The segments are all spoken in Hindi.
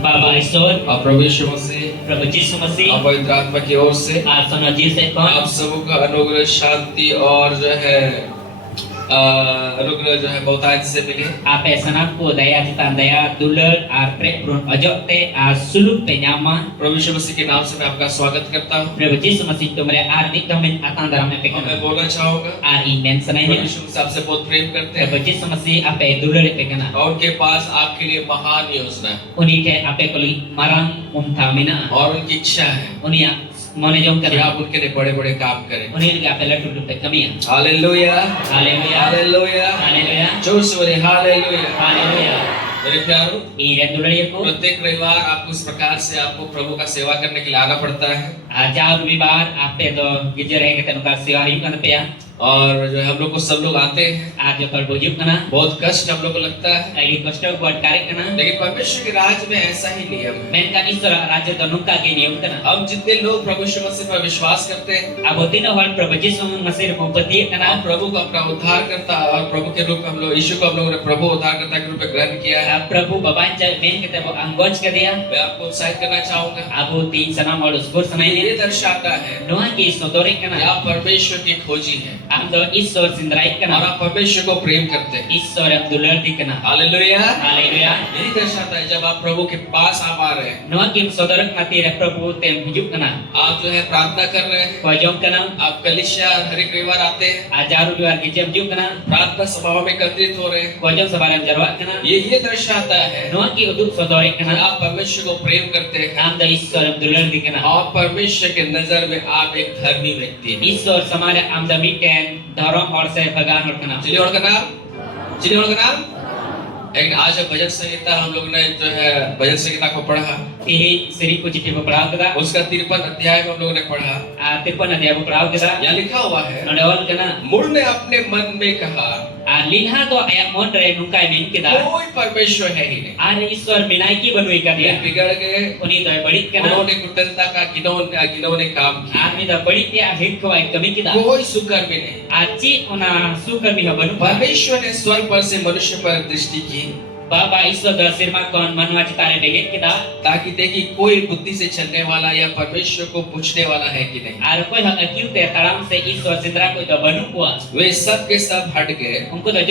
Bapak ईश्वर और प्रभु यीशु मसीह प्रभु यीशु मसीह और पवित्र आत्मा की ओर से आप समझिए से कौन आप सबों का अनुग्रह शांति और जो है अनुग्रह जो है बहुतायत से मिले। आप sangat po daya kita daya dular ar prek prun ojok te ar suluk te nyama प्रभु यीशु मसीह के नाम से मैं आपका स्वागत करता हूँ। प्रभु यीशु मसीह तुम्हारे ar nikdamen atang dalam और pekan मैं बोलना चाहूँगा ar imen प्रभु sananya यीशु मसीह आपसे बहुत प्रेम करते प्रभु हैं यीशु मसीह apa dular pekan और उनके पास आपके लिए महान योजना है uni ke apa kali marang umtamina और उनकी इच्छा है uni ya mone jong कि kara आप उनके लिए बड़े बड़े काम करें। uni ke apa la tutu pe kami ya hallelujah haleluya hallelujah haleluya जोर से बोले हालेलुया। haleluya मेरे प्यारों ire dular ya ko प्रत्येक रविवार आपको इस प्रकार से आपको प्रभु का सेवा करने के लिए आना पड़ता है jauh lebih bar apa itu gijar yang kita nukas siwa hiu kan ya और जो है हम लोग को सब लोग आते हैं, Ar jokal bujuk kana. बहुत कष्ट हम लोग को लगता है, Lagi kosto buat karek kana. लेकिन परमेश्वर के राज में ऐसा ही नियम है। Menkan isora raja donungka ke nium kana. हम जितने लोग प्रभु यीशु मसीह पर विश्वास करते हैं, Abotina hol prabaji sum masir mumpati हम kana. प्रभु को अपना उद्धार करता और प्रभु के रूप में हम लोग यीशु को हम लोगों ने प्रभु उद्धारकर्ता के रूप में ग्रहण किया है। Prabhu babanca men kita anggoj ke dia. मैं आपको उत्साहित करना चाहूंगा, Abu tin sanam hol uskur sanai ये ne. दर्शाता है Noa ki sodore कि kana. आप परमेश्वर की खोजी हैं Am do isor sindrai और kana. आप परमेश्वर को प्रेम करते हैं। Isor abdullar di kana. Hallelujah. Haleluya. यही दर्शाता है जब आप प्रभु के पास आप आ रहे हैं, Noa ki sodorak mati re Prabhu tem hijuk kana. आप जो है प्रार्थना कर रहे हैं, Kojong kana. आप कलिसिया हर एक रविवार आते हैं, Ajaru luar kijem juk kana. प्रार्थना सभाओं में एकत्रित हो रहे हैं, Kojong sabaran jarwat kana. ये दर्शाता है Noa ki uduk sodore कि kana. आप परमेश्वर को प्रेम करते हैं Am do isor abdullar di kana. और परमेश्वर के नजर में आप एक धर्मी व्यक्ति हैं। Isor samare am da miten dharom hor se bagan hor kana. चिड़ियों का नाम, चिड़ियों का नाम। लेकिन आज जब भजन संहिता हम लोग ने जो है भजन संहिता को पढ़ा, Tihi siri ko chiti peperaw kada. उसका 53 अध्याय में हम लोगों ने पढ़ा, Tipan na dia peperaw kada. यहाँ लिखा हुआ है, Node ol kana. मूल ने अपने मन में कहा Lilha do ayak mon re nungkai men kita. कोई परमेश्वर है ही नहीं, Are isor binai ki banui ka way dia. बिगड़ गए, Uni do barit kana. उन्होंने कुटिलता का घिनौने काम किया, Ami do barit dia hit ko ay kami kita. कोई सुकर्मी नहीं। Aci ona sukar mi habanu. परमेश्वर ने स्वर्ग पर से मनुष्य पर दृष्टि की Baba isor do sirma kon manwa citare deget kita. ताकि देखी कोई बुद्धि से चलने वाला या परमेश्वर को पूछने वाला है कि नहीं। Ar koi hak akiu te taram se isor sindra ko do banu ko. वे सब के सब हट गए, Unko do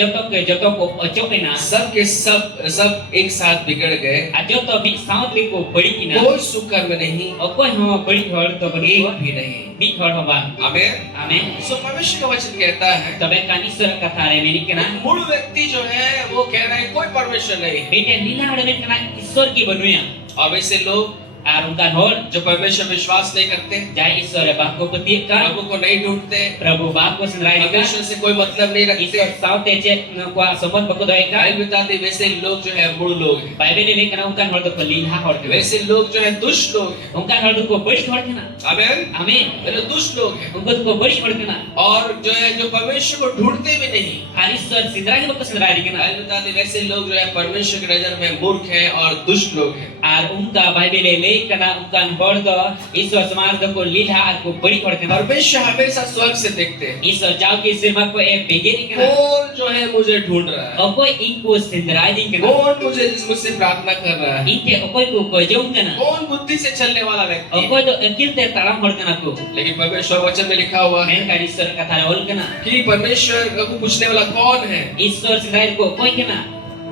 joto ko ochok ina. सब के सब एक साथ बिगड़ गए, Joto bi saut li ko bari kina. कोई सुकर्म नहीं, Okoi ho bari hor to bari एक ko. भी नहीं। Bi hor hoban. आमेन। Amen. सो परमेश्वर का वचन कहता है Tobe kan isor kathare meni kana. मूल व्यक्ति जो है वो कह रहा है कोई परमेश्वर नहीं है, Bete lila hore men kana isor ki banuya. और वैसे लोग Ar unka hor जो परमेश्वर विश्वास नहीं करते, jai isor bap ko pati ka. प्रभु को नहीं ढूंढते, Prabhu bap ko sindrai ka. परमेश्वर से कोई मतलब नहीं रखते, Isor saut te che ko sobat bako doi ka. Bible बताते हैं वैसे लोग जो है मूल लोग हैं, Bible ni kana unka hor do ko lila hor ke. वैसे लोग जो है दुष्ट लोग हैं। Unka hor do ko bari hor kana. Amen. Amen. वे लोग दुष्ट लोग हैं Unko do ko bari hor kana. और जो है जो परमेश्वर को ढूंढते भी नहीं। Har isor sindrai bako sindrai di kana. Bible बताते हैं वैसे लोग जो है परमेश्वर की नजर में मूर्ख हैं और दुष्ट लोग हैं। Ar unka Bible le kana unka hor do isor samar do ko lila ar ko bari hor kana. परमेश्वर हमेशा स्वर्ग से देखते हैं, Isor jao ki sirma ko e begeri kana. कौन जो है मुझे ढूंढ रहा है, Okoi iko sindrai di kana. कौन मुझसे प्रार्थना कर रहा है, Ike okoi ko kojong kana. कौन बुद्धि से चलने वाला व्यक्ति है। Okoi do akil te taram hor kana ko. लेकिन परमेश्वर वचन में लिखा हुआ है Men kan isor kathare ol kana. कि परमेश्वर को पूछने वाला कौन है, Isor sindrai ko okoi kana.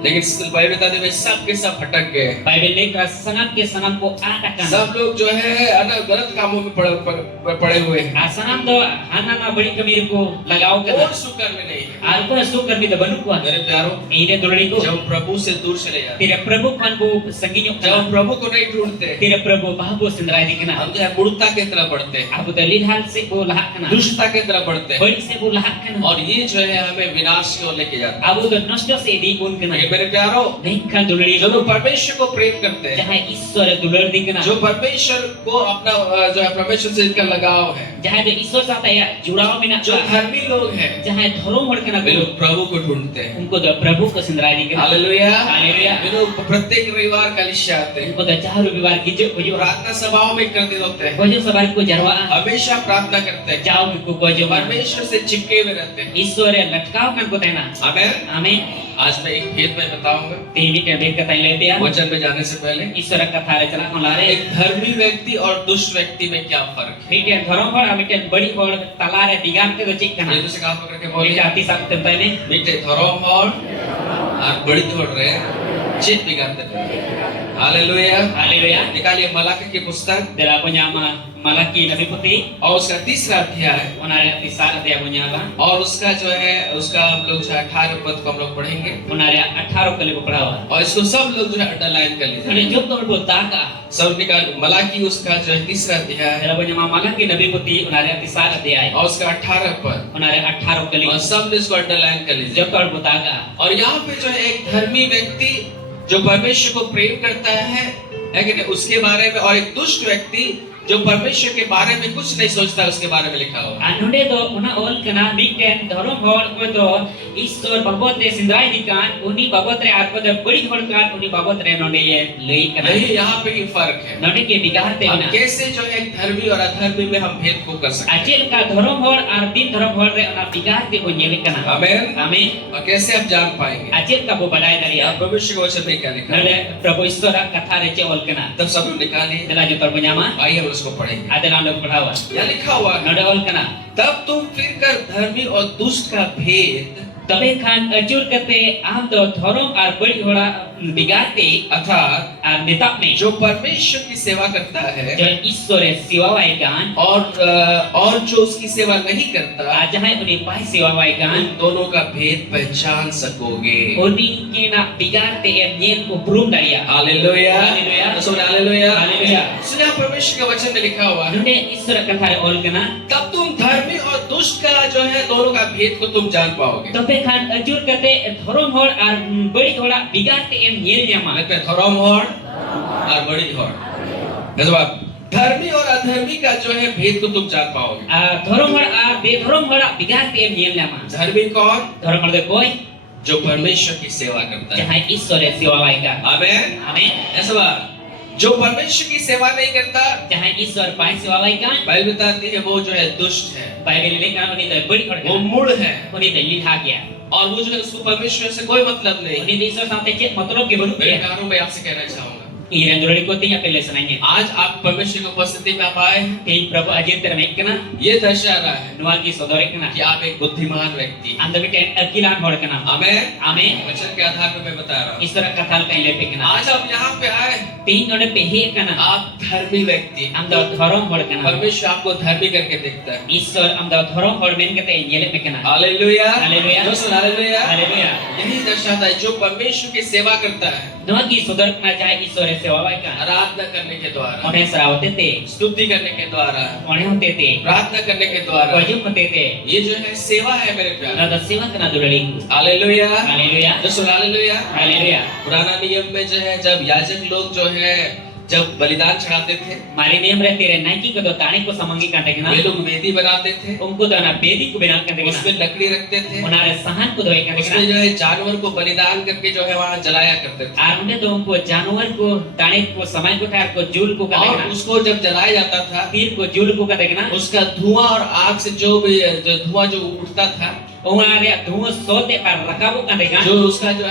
लेकिन बाइबल बताते हैं वे सब के सब भटक गए। Bible le ka sanam ke sanam ko ada kana. सब लोग जो है ना गलत कामों में पड़े हुए हैं, Sanam do hana na bari kamir ko lagao कौन kana. सुकर्म में नहीं है। Ar ko sukar mi da banu ko. मेरे प्यारों, Ire dolari ko. जब हम प्रभु से दूर चले जाते Tira Prabhu kan bo sanginyo हैं, जब हम kana. प्रभु को नहीं ढूंढते, Tira Prabhu bahbo sindrai di kana. हम जो है मूर्खता की तरफ बढ़ते हैं, Abu dalil hal se bo lahak kana. दुष्टता की तरफ बढ़ते हैं, Bari se bo lahak kana. और ये जो है हमें विनाश की ओर लेके जाता है। Abu do nosto se di bun kana. लेकिन मेरे प्यारों, Men kan dolari जब ko. हम परमेश्वर को प्रेम करते हैं, Jahay isor dular di kana. जो परमेश्वर को अपना जो है परमेश्वर से इनका लगाव है, Jahay do isor sa ta ya jurao mina जो ka. धर्मी लोग हैं Jahay thorom hor kana वे ko. लोग प्रभु को ढूंढते हैं। Unko do Prabhu ko sindrai di kana. Hallelujah. Haleluya. वे लोग प्रत्येक रविवार कलिसिया आते हैं, Unko do jaharu bibar kijo ko jo. प्रार्थना सभाओं में एकत्रित होते हैं, Ko jo sabar ko jarwa. हमेशा प्रार्थना करते हैं, Jao ko ko jo man. परमेश्वर से चिपके हुए रहते हैं। Isor ya latkao kan ko tena. आमेन। Amen. आज मैं एक भेद में बताऊंगा Tini ke bet katai le dia. वचन में जाने से पहले, Isor ka thare chala kon lare. एक धर्मी व्यक्ति और दुष्ट व्यक्ति में क्या फर्क है। Miten thorom hor amiten bari hor talare digan ke do chik kana. ये दूसरे काम पकड़ के बोलिए, Miten ati sak tempai ne. मीठे धरोम और बड़ी दौड़ रहे हैं, चित बिगाड़ते रहे। हालेलुया। Haleluya. निकालिए मलाकी की पुस्तक Dela punya Malaki Nabi Putih. और उसका तीसरा अध्याय, Unare tisar dia punya apa? और उसका जो है उसका हम लोग जो 18 पद को हम लोग पढ़ेंगे, Unare 18 kali peperawan. और इसको सब लोग जो है अंडरलाइन कर लीजिए। Ini jok tol botaka. सब निकाल मलाकी उसका जो है तीसरा अध्याय Dela punya Malaki Nabi Putih unare tisar dia. और उसका 18 पद, Unare 18 kali. और सब ने इसको अंडरलाइन कर लीजिए। Jok tol botaka. और यहाँ पे जो है एक धर्मी व्यक्ति जो परमेश्वर को प्रेम करता है कि नहीं, उसके बारे में, और एक दुष्ट व्यक्ति जो परमेश्वर के बारे में कुछ नहीं सोचता उसके बारे में लिखा हुआ है। नोडे दो उना ओल कना मिकटेन धर्म होड़ को दो ईश्वर बाबत रे सिंद्राई दिकान उनी बाबत रे आर को दो बड़ी होड़ कान उनी बाबत रे नोडे ये लई कना यही यहाँ पे ही फर्क है। नोडे के बिगाड़ ते अब ना कैसे जो है धर्मी और अधर्मी में हम भेद को कर सकते हैं। अचेल का धर्म होड़ आर बिन धर्म होड़ रे उना बिगाड़ ते को नेले कना आमीन। आमीन और कैसे आप जान पाएंगे? अचेल का वो बड़ाई दरिया भविष्य के वचन में क्या लिखा है? नोडे प्रभु ईश्वर कथा रे चे ओल कना तब सब लोग निकालिए, दला जो तर पुन्यामा आइए हम उसको पढ़ेंगे। आदला लोग पढ़ावा यहाँ लिखा हुआ है, नोडे ओल कना तब तुम फिर कर धर्मी और दुष्ट का भेद तबे खान अचूर करते आम तो धर्म और बड़ी होड़ा बिगाड़ते अर्थात और निताप में जो परमेश्वर की सेवा करता है जो ईश्वर सेवा वाइगान और जो उसकी सेवा नहीं करता, आज है उन्हें पाई सेवा वाइगान उन दोनों का भेद पहचान सकोगे। उन्हीं के ना बिगाड़ते हैं नेल को ब्रूम दरिया हालेलुया, हालेलुया, तो सुन हालेलुया, हालेलुया। सुनिए परमेश्वर के वचन में लिखा हुआ है, उन्हें ईश्वर कथा रे ओल कना तब तुम धर्मी और दुष्ट का जो है दोनों का भेद को तुम जान पाओगे। तबे खान अचूर करते धर्म होड़ और बड़ी होड़ा बिगाड़ते हैं नेल जमा लगता है धर्म होड़ और बड़ी होड़। जवाब, धर्मी और अधर्मी का जो है भेद को तुम जान पाओगे। धर्म होड़ और बेधर्म होड़ा बिगाड़ते हैं नेल जमा धर्मी कौन? धर्म होड़ कोई जो परमेश्वर की सेवा करता है। जहाँ ईश्वर सेवा वाइगान आमीन। आमीन ऐसा बात, जो परमेश्वर की सेवा नहीं करता, जहाँ ईश्वर पाई सेवा वाइगान बाइबल बताती है वो जो है दुष्ट है, बाइबल लेकर उन्हें तो बड़ी होड़ वो मूढ़ है, उन्हें तो लिखा गया और वो जो है उसको परमेश्वर से कोई मतलब नहीं। उन्हें ईश्वर सामने चेक मतलब के बरूप मेरे है कानों में आपसे कहना चाहूंगा, ये रंगोली को तीन पहले सुनाएंगे आज आप परमेश्वर की उपस्थिति में आप आए हैं, तीन प्रभु अजीत तेरे में कना ये दर्शा रहा है नुआल की सदोरे कना कि आप एक बुद्धिमान व्यक्ति हैं। अंदर में अकिलान होड़ कना आमीन। आमीन वचन के आधार पर मैं बता रहा हूँ, ईश्वर कथाल कहीं ले पे कना आज आप यहाँ पे आए, तीन नोडे पे ही कना आप धर्मी व्यक्ति हैं। अंदर धर्म होड़ कना परमेश्वर आपको धर्मी करके देखता है। ईश्वर अंदर धर्म होड़ में कहते हैं ये ले कना हालेलुया, हालेलुया, दोस्तों हालेलुया। हालेलुया यही दर्शाता है जो परमेश्वर की सेवा करता है नुआ की सदोर कना चाहे ईश्वर सेवा वाई का आराधना करने के द्वारा, उन्हें सरावते थे स्तुति करने के द्वारा, उन्हें होते थे प्रार्थना करने के द्वारा, वजूद होते थे ये जो है सेवा है मेरे प्यारे। ना सेवा कना दुलड़ी हालेलुया, हालेलुया दोस्तों हालेलुया। हालेलुया पुराना नियम में जो है जब याजक लोग जो है जब बलिदान चढ़ाते थे, मारी नियम रहते रहे नाइकी को तो ताने को समंगी काटे के ना वे लोग वेदी बनाते थे, उनको तो ना बेदी को बिना करते के उसमें लकड़ी रखते थे, उन्हारे सहन को धोए करते उसमें के जो है जानवर को बलिदान करके जो है वहाँ जलाया करते थे। और उन्हें तो उनको जानवर को ताने को समय को था को जूल को करते और के उसको जब जलाया जाता था, तीर को जूल को करते के ना उसका धुआं और आग से जो भी जो धुआं जो उठता था, उन्हारे धुआं सोते पर रकाबो करते के जो उसका जो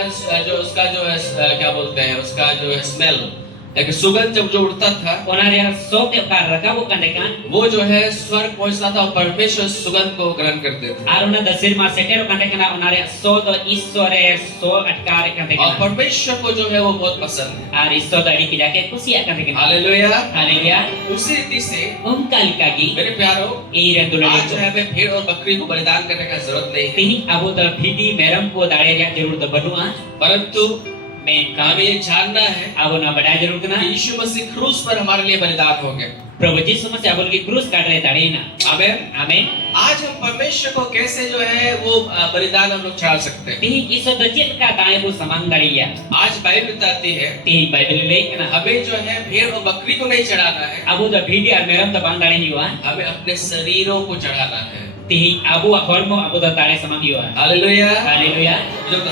है क्या बोलते हैं उसका जो है स्मेल, एक सुगंध जब जो उठता था, उन्हारे सोते पर रकाबो करते के वो जो है स्वर्ग पहुंचता था और परमेश्वर सुगंध को ग्रहण करते थे। और उन्हें दसिर मार सेटेरो करते के ना उन्हारे सो तो ईश्वर सो अटकार करते के और ना परमेश्वर को जो है वो बहुत पसंद है। और ईश्वर दाड़ी की जाके खुशी करते के ना हालेलुया। हालेलुया उसी रीति से उनका लिखागी मेरे प्यारों, ई रंदुलड़ी आज जो है हमें भेड़ और बकरी को बलिदान करने का जरूरत नहीं है, तीन अब तो फीडी मैरम को दाड़े या जरूर तो बनुआ परंतु मैं हमें ये जानना है अब ना बड़ा जरूर करना कि यीशु मसीह क्रूस पर हमारे लिए बलिदान हो गए। प्रभु जी समझ बोल की क्रूस काट रहे दाड़े ना आमीन। आमीन आज हम परमेश्वर को कैसे जो है वो बलिदान हम लोग चढ़ा सकते हैं। तीन ईश्वर दचित का दाएं वो समान दाड़िया आज बाइबल बताती है तीन बाइबल ले ना हमें जो है भेड़ और बकरी को नहीं चढ़ाना है, अब तो फीडी और मैरम तो बांध दाड़े ही हुआ हमें अपने शरीरों को चढ़ाना है। तीन अब हॉर्मो अब तो दाड़े समान ही हुआ हालेलुया, हालेलुया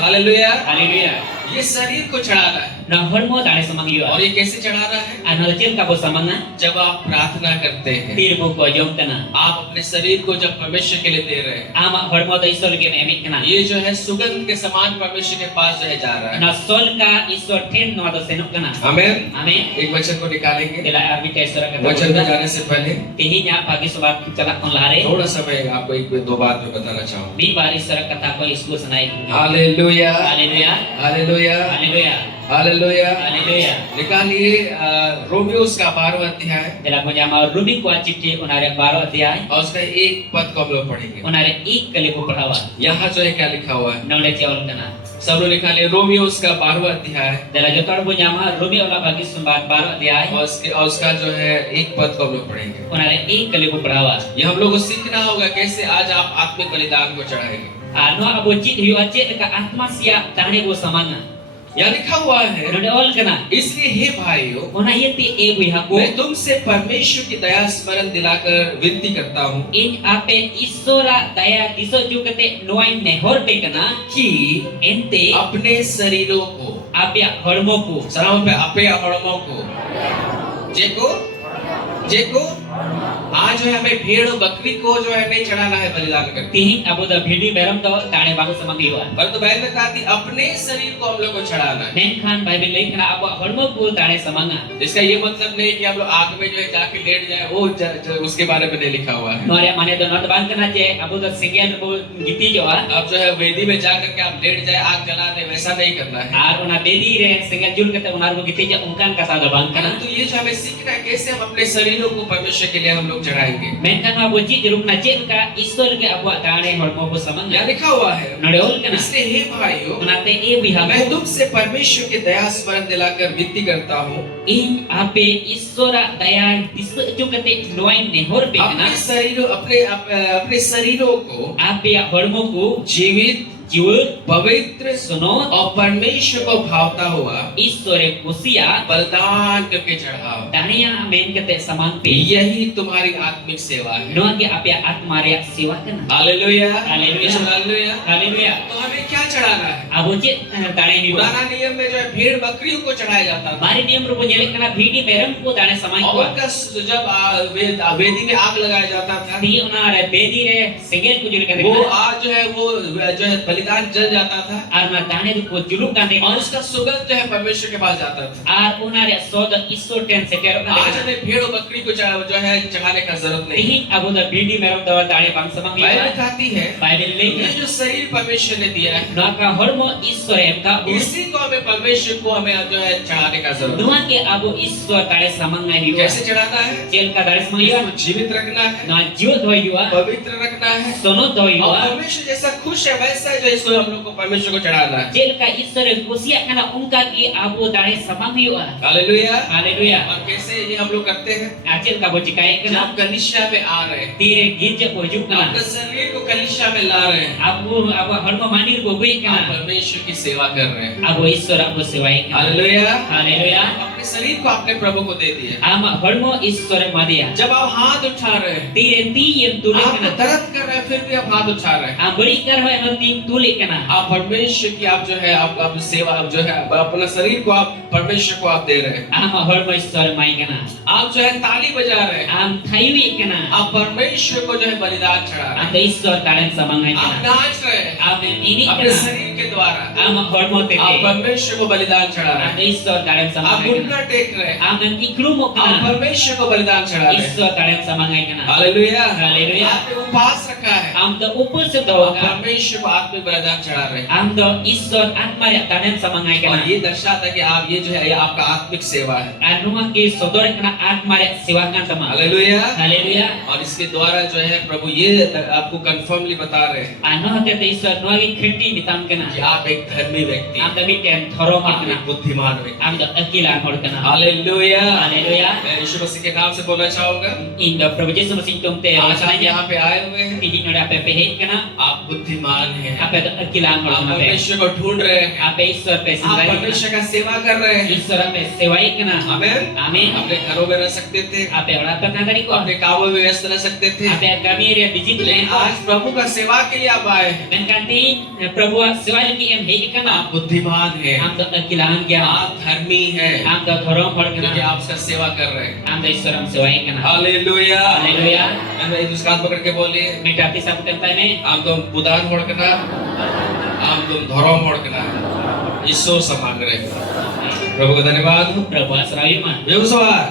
हालेलुया। हालेलुया ये शरीर को चढ़ाना है, ना हॉर्मो दाड़े समान ही हुआ और ये कैसे चढ़ाना है? अनोचित का वो समान ना जब आप प्रार्थना करते हैं, तीर को जोग करना आप अपने शरीर को जब परमेश्वर के लिए दे रहे हैं, आम हॉर्मो तो ईश्वर के में करना ये जो है सुगंध के समान परमेश्वर के पास जो है जा रहा है। ना सोल का ईश्वर ठेन नो तो सेनो करना आमीन। आमीन एक वचन को निकालेंगे, दिला अभी ईश्वर का वचन में जाने से पहले तीन या बाकी सुबह चला कौन लारे थोड़ा सा मैं आपको एक दो बात में बताना चाहूँगा। भी बार ईश्वर कथा को इसको सुनाई hallelujah, hallelujah hallelujah, hallelujah hallelujah. Hallelujah निकालिए रोमियोस का 12वां अध्याय दिला को जामा रूबी को चिट्ठी उनारे 12 अध्याय और उसका एक पद को हम लोग पढ़ेंगे। उनारे एक कले को पढ़ावा यहाँ जो है क्या लिखा हुआ है, नौले चौल करना सब लोग निकालिए रोमियोस का 12वां अध्याय दिला जो तोड़ को जामा रूबी वाला बाकी सुबात 12 अध्याय और उसका जो है एक पद को हम लोग पढ़ेंगे। उनारे एक कले को पढ़ावा ये हम लोग को सीखना होगा कैसे आज आप आत्मिक बलिदान को चढ़ाएंगे। आनो अब चित हुआ चेत का आत्मा सिया ताने को समाना यहाँ लिखा हुआ है, node ol kana इसलिए हे भाइयों, ona yete e buihaku मैं तुमसे परमेश्वर की दया स्मरण दिलाकर विनती करता हूँ in ape isora daya diso ju kate noai nehor pe kana कि ente अपने शरीरों को, apya hormo ku सलाम पे अपे हड़मों को, जेको आज जो है हमें भेड़ और बकरी को जो है नहीं चढ़ाना है बलिदान करके, tihin abo da bhidi beram do tane bang samang hiwa परंतु बाइबल में कहा कि अपने शरीर को हम लोग को चढ़ाना है। menkhan bible lei kana abo hormo ku tane samanga इसका ये मतलब नहीं कि हम लोग आग में जो है जाके लेट जाए, वो उसके बारे में नहीं लिखा हुआ है। nore mane do not bang kana je abo da singel bo giti jo अब जो है वेदी में जा करके आप लेट जाए आग जला दे, वैसा नहीं करना है। ar ona bedi re singel jul kate onar bo giti je unkan kasa do bang kana परंतु ये जो हमें सीखना है कैसे हम अपने शरीरों को परमेश्वर के लिए हम लोग चढ़ाएंगे। menkhan abo ji jeruk na je ka isol ke abo tane hormo bo samanga यहाँ लिखा हुआ है, nore ol kana इसलिए हे भाइयों, onate e buihaku मैं तुमसे परमेश्वर की दया स्मरण दिलाकर विनती करता हूँ in ape isora daya diso ju kate noai nehor pe kana अपने शरीरों को apya hormo ku जीवित, jiwa पवित्र sonot और परमेश्वर को भावता हुआ isore kusia बलिदान करके चढ़ाओ। tania men kate samang pe यही तुम्हारी आत्मिक सेवा है। noa ke apya atma re sewa kana hallelujah, hallelujah. Hallelujah. haleluya तो हमें क्या चढ़ाना है? abo je tane hiwa पुराना नियम में जो है भेड़ बकरियों को चढ़ाया जाता था। mari niam rupo nyelek kana bhidi beram ko tane samang और ko उनका जब वेदी में आग लगाया जाता था, ti ona re bedi re segel ku jul kate वो आग जो है वो जो है बलिदान जल जाता था ar na tane ko juluk kate और उसका सुगंध जो है परमेश्वर के पास जाता था। ar ona re soda isor ten seker na आज हमें भेड़ और बकरी को जो है चढ़ाने का जरूरत नहीं। tihin abo da bhidi beram da tane bang samang Bible hiwa कहती है bible lei ये जो शरीर परमेश्वर ने दिया है, noa ka hormo isor em ka इसी को हमें परमेश्वर को हमें जो है चढ़ाने का जरूरत है। noa ke abo isor tane samang hiwa कैसे चढ़ाना है? jel ka daris mang hiwa इसको जीवित रखना है, noa jiwa doi hiwa पवित्र रखना है sono doi और hiwa परमेश्वर जैसा खुश है वैसा जो इसको हम लोग को परमेश्वर को चढ़ाना है। jel ka isor kusia kana unka ki abo tane samang hiwa hallelujah. haleluya और कैसे ये हम लोग करते हैं? ajel ka bo chikai जब kana आप कलीसिया में आ रहे हैं, tire gija ko juk kana आपके शरीर को कलीसिया में ला रहे हैं, abo abo hormo manir ko bui आप kana परमेश्वर की सेवा कर रहे हैं। abo isor abo sewai kana hallelujah. haleluya अपने शरीर को अपने प्रभु को दे दिए। ama hormo isor madia जब आप हाथ उठा रहे हैं, tire ti yem tule आप kana दर्द कर रहे हैं, फिर भी आप हाथ उठा रहे हैं। beri kar hoy no tim tule kana आप परमेश्वर की आप जो है आप सेवा आप जो है अपना शरीर को आप परमेश्वर को आप दे रहे हैं। ama hormo isor mai kana आप जो है ताली बजा रहे हैं, am thaiwi kana आप परमेश्वर को जो है बलिदान चढ़ा रहे हैं। am isor talen samangai आप kana नाच रहे हैं am ini अपने kana शरीर के द्वारा, am hormo आप tete परमेश्वर को बलिदान चढ़ा रहे am हैं। isor talen आप samangai kana घुटना टेक रहे हैं, am ikrumo आप kana परमेश्वर को बलिदान चढ़ा रहे हैं। isor talen samangai kana hallelujah. Haleluya. आपने उपवास रखा है, am the upur se आप do ka परमेश्वर को आत्मिक बलिदान चढ़ा रहे हैं। am the isor atma re talen samangai और kana ये दर्शाता है कि आप ये जो है ये आपका आत्मिक सेवा है। anuma ke sodor kana atma re sewakan sama hallelujah. haleluya और इसके द्वारा जो है प्रभु ये आपको कंफर्मली बता रहे हैं ano hate te isor no gi kheti mitam kana कि आप एक धर्मी व्यक्ति, am the miten thorom आप kana एक बुद्धिमान व्यक्ति। am the akilan hor kana hallelujah. haleluya मैं यीशु मसीह के नाम से बोलना चाहूंगा, in the Prabhu Yesus Masih tum te आज आप masalahnya यहाँ पे आए हुए हैं, hindi no dapat pehet kana आप बुद्धिमान हैं, apa the akilan hor आप kana pe परमेश्वर को ढूंढ रहे हैं, apa isor pe आप sindai परमेश्वर का सेवा कर रहे हैं। isor pe sewai kana आमीन। amin अपने घरों में रह सकते थे, apa ora pe kadari ko अपने कामों में व्यस्त रह सकते थे, apa kami re bijit le लेकिन आज प्रभु का सेवा के लिए आप आए हैं। menkanti Prabhu sewai lagi em hei kana आप बुद्धिमान हैं, am the akilan gya आप धर्मी हैं, am the thorom hor क्योंकि kana आप उसका सेवा कर रहे हैं। am the isoram sewai kana hallelujah. haleluya मैं एक दूसरा हाथ पकड़ के बोलिए, mitati sa tempai me आम तुम बुदान होड़कना, आम तुम धरोम होड़कना, ईश्वर समान रहे। प्रभु का धन्यवाद हो। Prabhu asrawi ma ये वो सवाल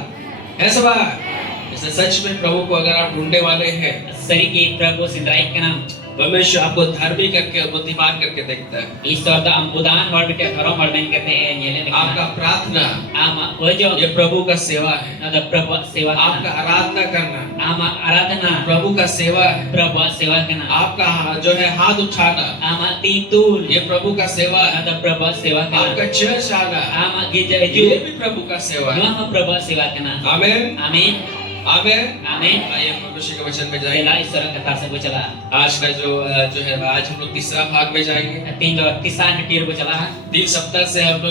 है, सवाल इसे सच में प्रभु को अगर आप ढूंढने वाले हैं, sari ki Prabhu sindrai kana परमेश्वर आपको धर्मी करके बुद्धिमान करके देखता है। isor da ambudan hor bite thorom hor ben kate nyele me आपका kana प्रार्थना ama ojo ये प्रभु का सेवा है, na da Prabhu sewa आपका kana आराधना करना ama aradhana प्रभु का सेवा है, Prabhu sewa kana आपका जो है हाथ उठाना ama titul ये प्रभु का सेवा है, na da Prabhu sewa kana आपका चर्च आना ama geja ये ju भी प्रभु का सेवा है। no Prabhu sewa kana आमीन। amin आमेन। Amin. आइए हम परमेश्वर के वचन में Dia जाएंगे। lah Isra kata sebut cala. आज का जो है आज हम लोग तीसरा भाग में जाएंगे। Tin do tisan hatir bu cala. 3 सप्ताह से हम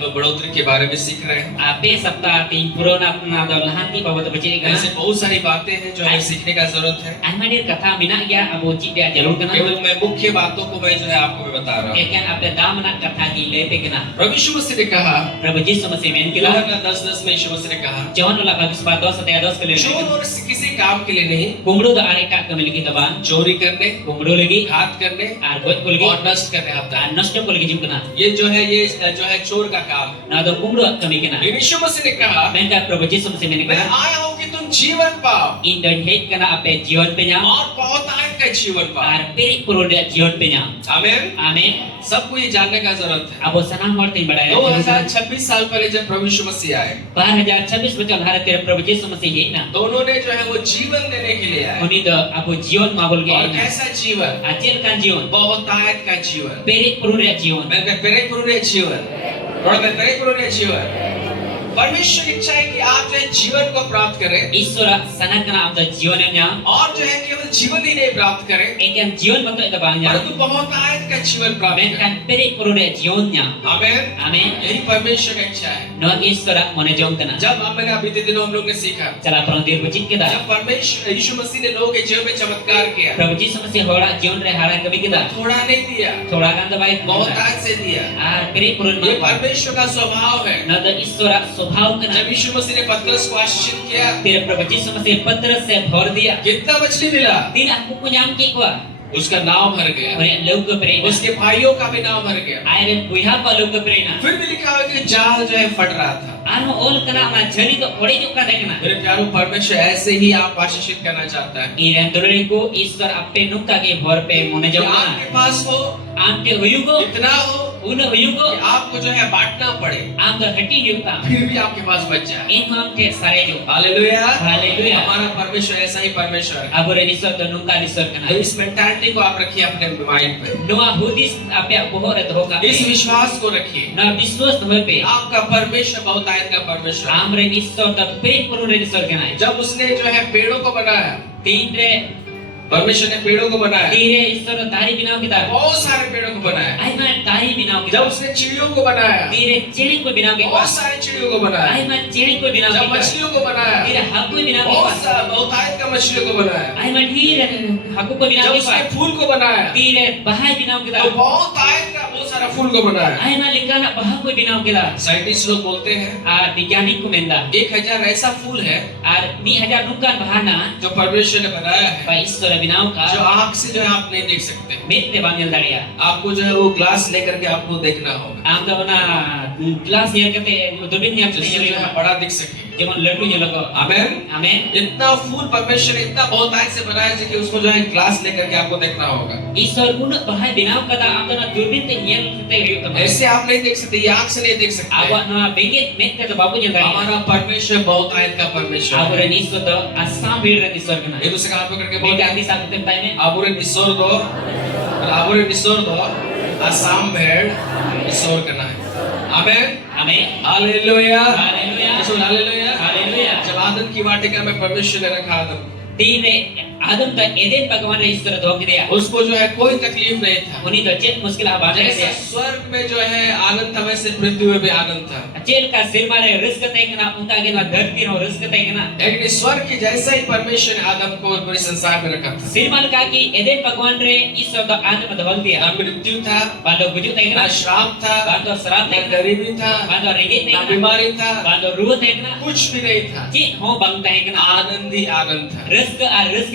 लोग बढ़ोतरी के बारे में सीख रहे हैं। Ape sapta tin purona na do lahanti babot beci kana. ऐसे बहुत सारी बातें हैं जो हमें सीखने का जरूरत है। Aima dir kata mina ya abo cik dia jalur kana. केवल मैं मुख्य बातों को मैं जो है आपको मैं बता रहा हूँ। Ekan ape dam na kata ki lepe kana. प्रभु यीशु मसीह ने कहा, Prabhu Yesus Masih men kila. यूहन्ना 10:10 में यीशु मसीह ने कहा, John ulah bagus pados atau ados kele. चोर और किसी काम के लिए नहीं, Kumru do are ka kami lagi taban. चोरी करने, Kumru lagi. घात करने Ar buat ko lagi. और नष्ट करने आता है। Nashto ko lagi jum kana. ये जो है चोर का काम है। Na do kumru kami kana. लेकिन यीशु मसीह ने कहा, Men ka Prabhu Yesus Masih men मैं kila. आया हूँ कि तुम जीवन पाओ In the head kana ape jion penya. और बहुतायत का जीवन पाओ। Ar perik purun dia jion penya. आमेन। Amin. सबको ये जानने का जरूरत है। Abo sanang hortin badaya. 2026 साल पहले जब प्रभु यीशु मसीह आए, 2026 betul hari tera Prabhu Yesus Masih ye na. तो उन्होंने जो है वो जीवन देने के लिए आए। Uni do abo jion mabul ge और na. कैसा जीवन? Acil kan jion. बहुतायत का जीवन। Perik purun dia jion. मैं पेरे पुरुने जीवन और मैं पेरे पुरुने जीवन। परमेश्वर की इच्छा है कि आप जो है जीवन को प्राप्त करें Isura sanang kana amda jion nya. और जो है केवल जीवन ही नहीं प्राप्त करें, Ekan jion betul itu bangnya. परंतु बहुतायत का जीवन प्राप्त करें। Menkan perik purun dia jion nya. आमेन। Amin. यही परमेश्वर की इच्छा है। No Isura mone jong kana. जब मैंने अभी दिनों हम लोग ने सीखा, Cala prondir bucit kita. जब परमेश्वर यीशु मसीह ने लोगों के जीवन में चमत्कार किया, Prabhu Yesus Masih hora jion re hara kami kita. थोड़ा नहीं दिया, Thoda kan terbaik. बहुतायत से दिया। Ar perik purun ये ma. परमेश्वर का स्वभाव है। No do Isura subhav kana. जब यीशु मसीह ने पतरस को आशीषित किया, Tera Prabhu Yesus Masih patras se bhor dia. कितना मछली मिला? Tin aku punya amki ko. उसका नाम भर गया, Ore leu ke prena. उसके भाइयों का भी नाम भर गया। Aire buiha pa leu ke prena. फिर भी लिखा हुआ है कि जाल जो है फट रहा था। Anu ol kana ma jari to ode juk ka dekna. मेरे प्यारों, परमेश्वर ऐसे ही आप आशीषित करना चाहता है। Iran turunku Iswar appe nukka ke bhor pe mone कि jong आपके na. पास हो, Amte huyugo. इतना हो Una huyugo. कि आपको जो है बांटना पड़े, Am to hati yukta. फिर भी आपके पास बच जाए। In amte sare jo. Hallelujah. Hallelujah. हमारा परमेश्वर ऐसा ही परमेश्वर है। Abore Iswar to nukka Iswar तो kana. इस मेंटालिटी को आप रखिए अपने माइंड पे, Noa hudis appe bohor et hoka. इस विश्वास को रखिए। Na biswas hoy pe. आपका परमेश्वर बहुतायत का परमेश्वर है। Amre Iswar to perik purun re Iswar kana. जब उसने जो है पेड़ों को बनाया, Tin re परमेश्वर ने पेड़ों को बनाया, tire Iswar tari binau kita. बहुत सारे पेड़ों को बनाया। Ai ma tari binau जब kita. उसने चिड़ियों को बनाया, Tire ceri ko binau kita. बहुत सारे चिड़ियों को बनाया। Ai ma ceri ko binau जब kita. मछलियों को बनाया, Tire haku binau बहुत kita. सारा बहुतायत का मछलियों को बनाया। Ai ma tire haku ko binau जब kita. उसने फूल को बनाया, Tire bahai binau kita. तो बहुतायत का बहुत सारा फूल को बनाया। Ai ma likana bahai ko binau kita. Scientist लोग बोलते हैं Ar वैज्ञानिक को मेंदा 1000 ऐसा फूल है ar 1000 nukan bahana जो परमेश्वर ने बनाया है, pa Iswar binau जो ka आँख से जो है आप नहीं देख सकते। mette bangel daria. आपको जो है वो ग्लास लेकर के आपको देखना होगा, Am da ona glass yer kate dudin yang जिससे जो है बड़ा दिख सके। जेमन लड्डू jeloko. आमेन। Amen. इतना फूल परमेश्वर ने इतना बहुतायत से बनाया है कि उसको जो है ग्लास लेकर के आपको देखना होगा। Iswar unut bahai binau kata am da na durbin te yel te huyuk ta. ऐसे आप नहीं देख सकते, ये आँख से नहीं देख सकते। Awak na bengit mette to babu jel daria. हमारा परमेश्वर बहुतायत का परमेश्वर है। Abore Iswar to asam bir re Iswar kana. एक दूसरे का हाथ पकड़ के Beda बोलते adi sa kutem tai me. आबुरे निसोर दो आसाम भेड़ निसोर करना है। आमेन। Amen. Hallelujah. Hallelujah. Hallelujah. Hallelujah. जब आदम की वाटिका में परमेश्वर ने रखा आदम, Tine Adam ta eden भगवान ने Iswar dhok diya. उसको जो है कोई तकलीफ नहीं था। Uni to chet muskil abad जैसे diya. स्वर्ग में जो है आनंद था, वैसे पृथ्वी में भी आनंद था। Cel ka sir mare risk tai kana unta ke na dharti no risk tai kana. लेकिन स्वर्ग के जैसा ही परमेश्वर ने आदम को पूरे संसार में रखा था। Sir mal ka ki eden भगवान re Iswar to Adam dhol diya. ना मृत्यु था, Bando gujuk tai ना kana. श्राप था, Bando serat ना tai kana. गरीबी था, Bando ringgit tai ना kana. बीमारी था, Bando ruh tai kana. कुछ भी नहीं था। Cik ho bang tai kana. आनंद ही आनंद था। Risk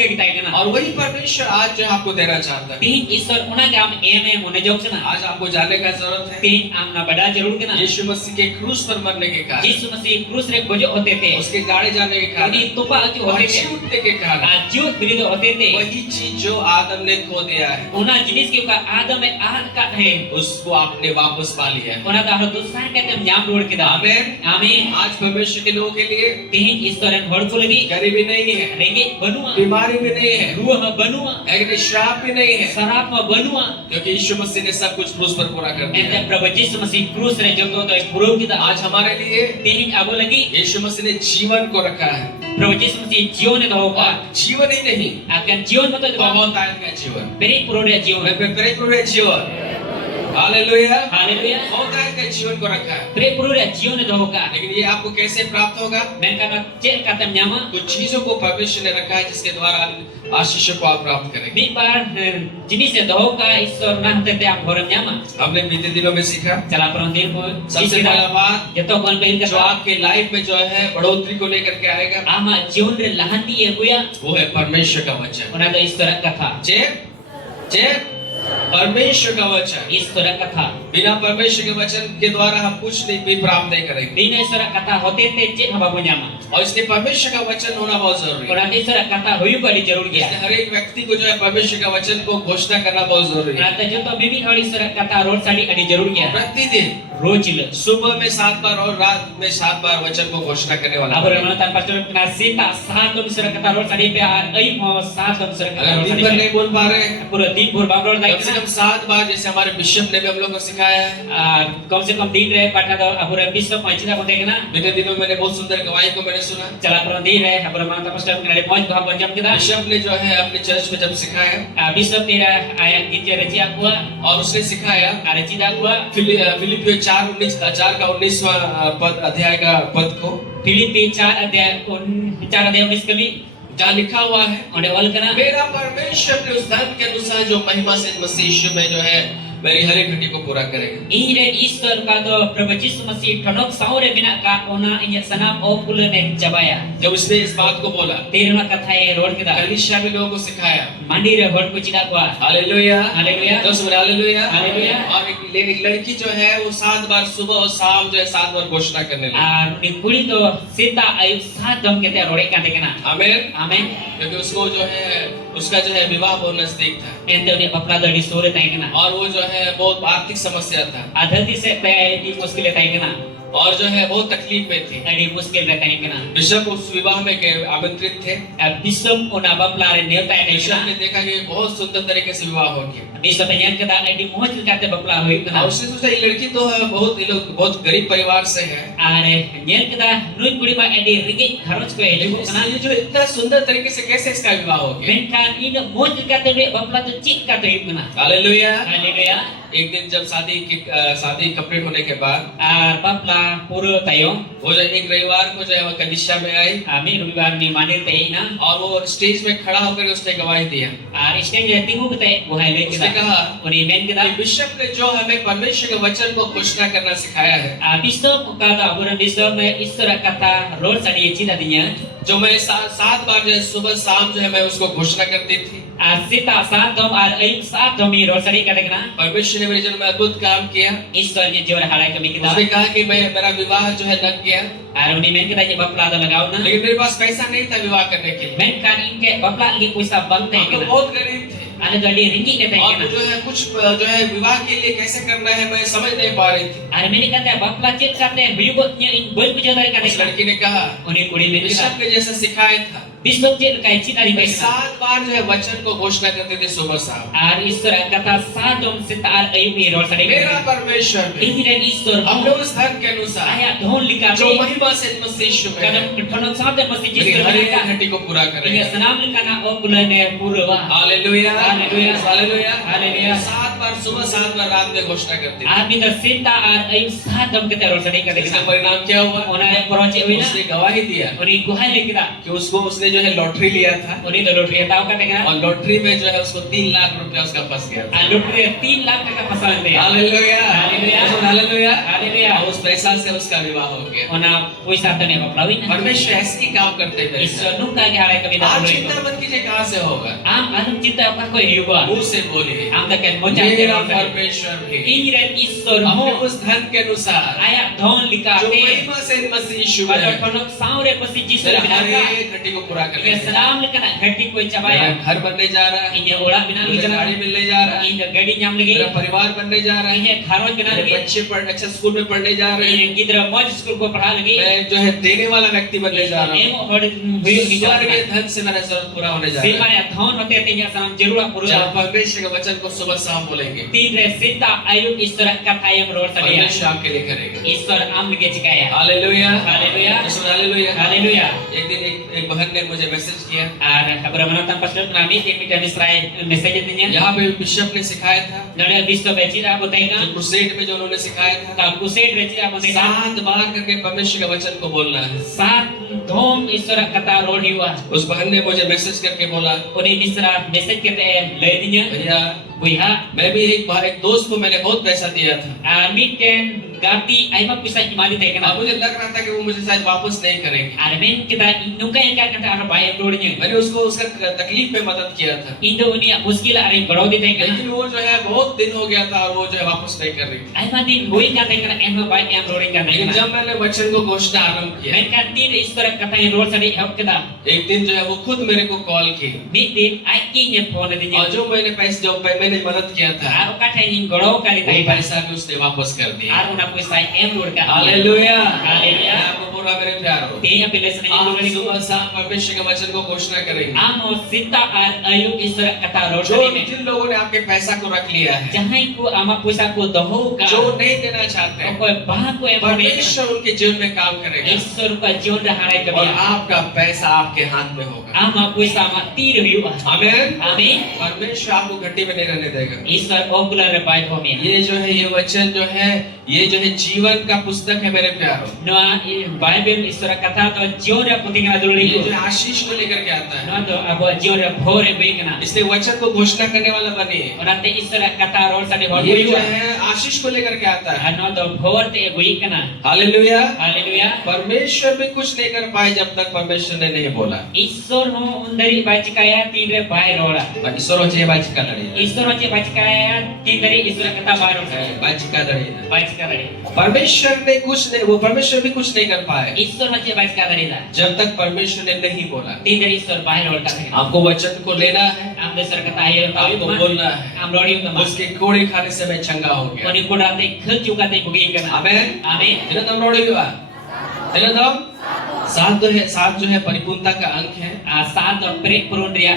ki tai kana. और वही परमेश्वर आज जो आपको देना चाहता है। Tin Iswar una ke am eme mone jok sana. आज आपको जानने का जरूरत है, Tin am na bada jarur kana. यीशु मसीह के क्रूस पर मरने के कारण, यीशु मसीह क्रूस रे बोझ होते थे. उसके गाड़े जाने के कारण, उन्हीं तुपा जो और होते जी थे. उठने के कारण, जीव विरुद्ध होते थे. वही चीज जो आदम ने खो दिया है, उना जिनिस के का आदम में आद का है. उसको आपने वापस पा लिया है। उना का हर दूसरा के तम जाम रोड के दा. आमीन। आमीन. आज परमेश्वर के लोगों के लिए तीन इस तरह हड़ को लगी. गरीबी नहीं है, रेंगे बनुआ. बीमारी भी नहीं है, रूह बनुआ. एक श्राप भी नहीं है, शराब में बनुआ. क्योंकि यीशु मसीह ने सब कुछ क्रूस पर पूरा कर दिया ऐसे है। प्रभु यीशु मसीह क्रूस रे जो तो पूरा की दा. आज हमारे लिए तीन आगो लगी. यीशु मसीह ने जीवन को रखा है। Prabhu Yesus Mesiih jion itu hoka जीवन ही नहीं akan jion betul itu बहुत आयत का जीवन beri purode jion प्रेम पूरे जीवन हालेलुया haleluya बहुत आयत का जीवन को रखा है beri purode jion itu hoka लेकिन ये आपको कैसे प्राप्त होगा mereka cek kata nyama कुछ चीजों को परमेश्वर ने रखा है जिसके द्वारा आशीषों को आप प्राप्त करेंगे Mikbar jenis itu hoka isor nah tete am horam nyama हमने बीते दिनों में सीखा cala perontir pun सबसे पहला बात jatuh kon pelin जो kata आपके लाइफ में जो है बढ़ोतरी को लेकर के आएगा ama jion re lahanti ya kuya वो है परमेश्वर का वचन ona do isor kata जे परमेश्वर का वचन isor kata बिना परमेश्वर के वचन के द्वारा हम कुछ नहीं भी प्राप्त नहीं करेंगे bina isor kata hote te cek haba pun nyama और इसलिए परमेश्वर का वचन होना बहुत जरूरी है ona isor kata hoyu ka di jarur इसलिए gya हर एक व्यक्ति को जो है परमेश्वर का वचन को घोषणा करना बहुत जरूरी है Rata joto bibi hori isor kata road sadi adi jarur gya प्रतिदिन rojil सुबह में 7 बार और रात में 7 बार वचन को घोषणा करने वाला Abur है। mana tan pastor kena sita saat dom isor kata road sadi pe ar ai mo saat dom isor kata अगर road दिन sadi भर pe नहीं बोल पा रहे pura din bur babrol dai कम से कम 7 बार जैसे हमारे बिशप ने भी हम लोग को सिखाया है kam se kam din re patha do abur bisop panchita ko dekna बीते दिनों में मैंने बहुत सुंदर गवाही को मैंने सुना chala peron din re abur mana tan pastor kena de poj ko bonjam kita bishop ने जो है अपने चर्च में जब सिखाया bisop tira ayat gitya reji akua और उसने सिखाया reji da akua फिलिपियो 4 का 19वां पद अध्याय का पद को Filipi 4 adaya 19 kali जहाँ लिखा हुआ है onde wal kana मेरा परमेश्वर ने उस धन के अनुसार जो महिमा से मसीह यीशु में जो है मेरी हर एक घटी को पूरा करेगा ire istor ka do Prabhu Yesus Mesiih tonok saure bina ka ona inya sanam o pulane jabaya जब उसने इस बात को बोला terima katha e road kita कलीसिया में लोगों को सिखाया mandire hot ko chida kwa hallelujah Haleluya. तो सुन हालेलुया Haleluya. और एक लड़की जो है वो 7 बार सुबह और शाम जो है 7 बार घोषणा करने लगी ar ni kuri do sita ayu saat dom kete rode kan dekna आमीन amen क्योंकि उसको जो है उसका जो है विवाह बहुत नजदीक था ente uni bapla do di sore taikena और वो जो है बहुत आर्थिक समस्या था adhati se pe di muskil taikena और जो है बहुत तकलीफ में थी adi muskil taikena बिशप उस विवाह में आमंत्रित थे bisop ona bapla re neuta bishop taikena ने देखा कि बहुत सुंदर तरीके से विवाह हो गया bisop nyen kata adi mohon kate bapla hoy kana और उसने सोचा ये लड़की तो है ये लोग बहुत गरीब परिवार से है are nyen kata nui kuri ma adi ringgit kharoj ko लेकिन edu kana ये जो इतना सुंदर तरीके से कैसे इसका विवाह हो गया menkan ina mohon kate re bapla to chik kate hoy kana hallelujah haleluya एक दिन जब शादी कंप्लीट होने के बाद ar bapla puro tayo वो जो एक रविवार को जो है वो कलिसिया में आई ami rubibar ni mandir teina और वो स्टेज में खड़ा होकर उसने गवाही दिया ar stage re tingu kate buhai le उसने kita कहा uni men कि kita बिशप ने जो हमें परमेश्वर के वचन को घोषणा करना सिखाया है bisop kata aburan bisop me istora kata road sadi chida dinya जो मैं 7 बार जो है सुबह शाम जो है मैं उसको घोषणा करती थी sita saat dom ar ayu saat dom ni road sadi kate kana परमेश्वर ने मेरे जीवन में अद्भुत काम किया istor ni jiwa halai kami kita उसने कहा कि मेरा विवाह जो है लग गया ar uni men kita je bapla da lagaw na लेकिन मेरे पास पैसा नहीं था विवाह करने के लिए men kan inke bapla li puisa bang te हम लोग kana बहुत गरीब थे ana gali ringgit kate और kana जो है कुछ जो है विवाह के लिए कैसे करना है मैं समझ नहीं पा रही थी ar men kata bapla chit kate huyubotnya in boy puja dari kate उस लड़की ने कहा uni kuri men kita bishop ने जैसा सिखाया था bisop chit kai chit ari मैं kai 7 बार जो है वचन को घोषणा करते थे सुबह शाम ar istor kata saat dom sita ar ayu ni road sadi मेरा परमेश्वर भी ini dan istor अपने उस धन के अनुसार aya dhon lika जो महिमा से मसीह यीशु में है, kadang tonok saat dan masih मेरी jistor हर एक mereka घटी को पूरा ini करेगा senam lika na o pulane purwa hallelujah hallelujah, hallelujah hallelujah. 7 बार सुबह 7 बार रात में घोषणा करते थे Abi da sita ar ayu saat dom kita road sadi kate इसका kita परिणाम क्या हुआ ona re proche wina उसने गवाही दिया uni guhai le kita कि उसने जो है लॉटरी लिया था uni da lotri tahu kate kita और लॉटरी में जो है उसको 3 लाख रुपया उसका फंस गया था lotri 3 lakh taka pasalan dia hallelujah hallelujah. Hallelujah haleluya और उस पैसा से उसका विवाह हो गया ona puisa tane baplawin परमेश्वर ऐसे ही काम करते हैं isor nunca ge halai kami da आप road चिंता मत कीजिए कहाँ से होगा am anum cinta apa ko hiuba मुंह से बोलिए am da kan mocha मेरा je परमेश्वर भी ini ren isor अपने mo उस धन के अनुसार aya dhon lika जो te महिमा से मसीह यीशु में pada है, tonok saure pasi jistor मेरा binaka हर एक घटी को पूरा कर Ia लेगा senam lika nak घटी कोई मेरा cabaya घर बनने जा रहा है inya olah bina मुझे lagi गाड़ी मिलने जा रहा है inya gadi nyam lagi मेरा परिवार बनने जा रहा है inya kharoj bina मेरे lagi बच्चे अच्छा स्कूल स्कूल में पढ़ने जा रहे हैं, gidra moj school ko padha lagi मैं जो है देने वाला व्यक्ति बनने जा रहा हूँ, emo hod huyuk ni स्वर्ग jana के धन से मेरा जरूरत पूरा होने जा रहा है। simaya thon hote tinya sam jarura जब pura परमेश्वर के वचन को सुबह शाम बोलेंगे, tidre sita ayuk isra katha yang rod sadia परमेश्वर आपके लिए करेगा। isra am lage chikaya hallelujah, haleluya hallelujah. haleluya एक दिन एक बहन ने मुझे मैसेज किया, ar habra manatan pastor nami temita misrai message tinya यहाँ पे बिशप ने सिखाया था, nade bisto bechira botaina जो क्रूसेड में जो उन्होंने सिखाया था, ta kused bechira botaina 7 बार करके परमेश्वर के वचन को बोलना है। sat dhom isra katha rod hiwa उस बहन ने मुझे मैसेज करके बोला, uni misra message kete lay dinya भैया buiha मैं भी एक दोस्त को मैंने बहुत पैसा दिया था, miten gati aima puisa imali अब tekena मुझे लग रहा था कि वो मुझे शायद वापस नहीं करेंगे। armen kita nungka yang kata ara bai rodnya मैंने उसको उसका तकलीफ में मदद किया था, indo uni muskil are garo di tekena लेकिन वो जो है बहुत दिन हो गया था और वो जो है वापस नहीं कर रही थी। aima din hoi ka tekena emma bai em roding ka लेकिन tekena जब मैंने वचन को घोषणा आरंभ किया, men kan tin isra kata yang rod sari hab kita एक दिन जो है वो खुद मेरे को कॉल की, mit din ai ki nya phone dinya और जो मैंने मदद किया था, aro kata yang garo kali वो tai पैसा भी उसने वापस कर दिया। aro na puisa em rod ka hallelujah, haleluya आपको पूरा मेरे प्यारो, tinya pilesna आप yang सुबह शाम परमेश्वर के वचन को घोषणा करेंगे। amo sita ar ayuk isra kata rod जो sari जिन लोगों ने आपके पैसा को रख लिया है, jahai ku ama puisa ku doho ka जो नहीं देना चाहते हैं, koy bah ko em परमेश्वर उनके जीवन में काम करेगा ईश्वर का जीवन रहाड़े और कभी आपका पैसा आपके हाथ में होगा। आमा पैसा मा तीर हुआ आमीन। आमीन परमेश्वर आपको घटी में नहीं रहने देगा। ईश्वर ओकुलर पाई होमिया ये जो है ये वचन जो है जीवन का पुस्तक है मेरे प्यारो। नोआ बाइबल ईश्वर कथा तो जीवन रे पुतिंगा दुली ये जो आशीष को लेकर के आता है, नोआ तो अब जीवन रे भोरे बेकना इसलिए वचन को घोषणा करने वाला बनिए। ओनाते ईश्वर कथा रोड साडे भोर ये जो हुआ है आशीष को लेकर के आता है। नोआ तो भोर ते गुईकना हालेलुया। हालेलुया परमेश्वर भी कुछ नहीं कर पाए जब तक परमेश्वर ने नहीं बोला। ईश्वर हो उंदरी बाचिकाया तीन रे बाय रोड़ा ईश्वर होचे बाचिका दड़ी, ईश्वर होचे बाचिकाया तीन रे ईश्वर कथा बाय रोड़ा बाचिका दड़ी। बाचिका रे परमेश्वर ने कुछ नहीं, वो परमेश्वर भी कुछ नहीं कर पाए ईश्वर होचे बाचिका रे जब तक परमेश्वर ने नहीं बोला। तीन रे ईश्वर बाय रोड़ा आपको वचन को लेना है, आम देशर कथा है आपको बोलना है। आम रोड़ी तो उसके कोड़े खाने से मैं चंगा हो गया। कोनी कोडाते खल चुकाते बुगी करना आमीन। आमीन तेरा तम रोड़ी हुआ, तेरा तम सात जो है परिपूर्णता का अंक है। सात ब्रेक पुरोन रिया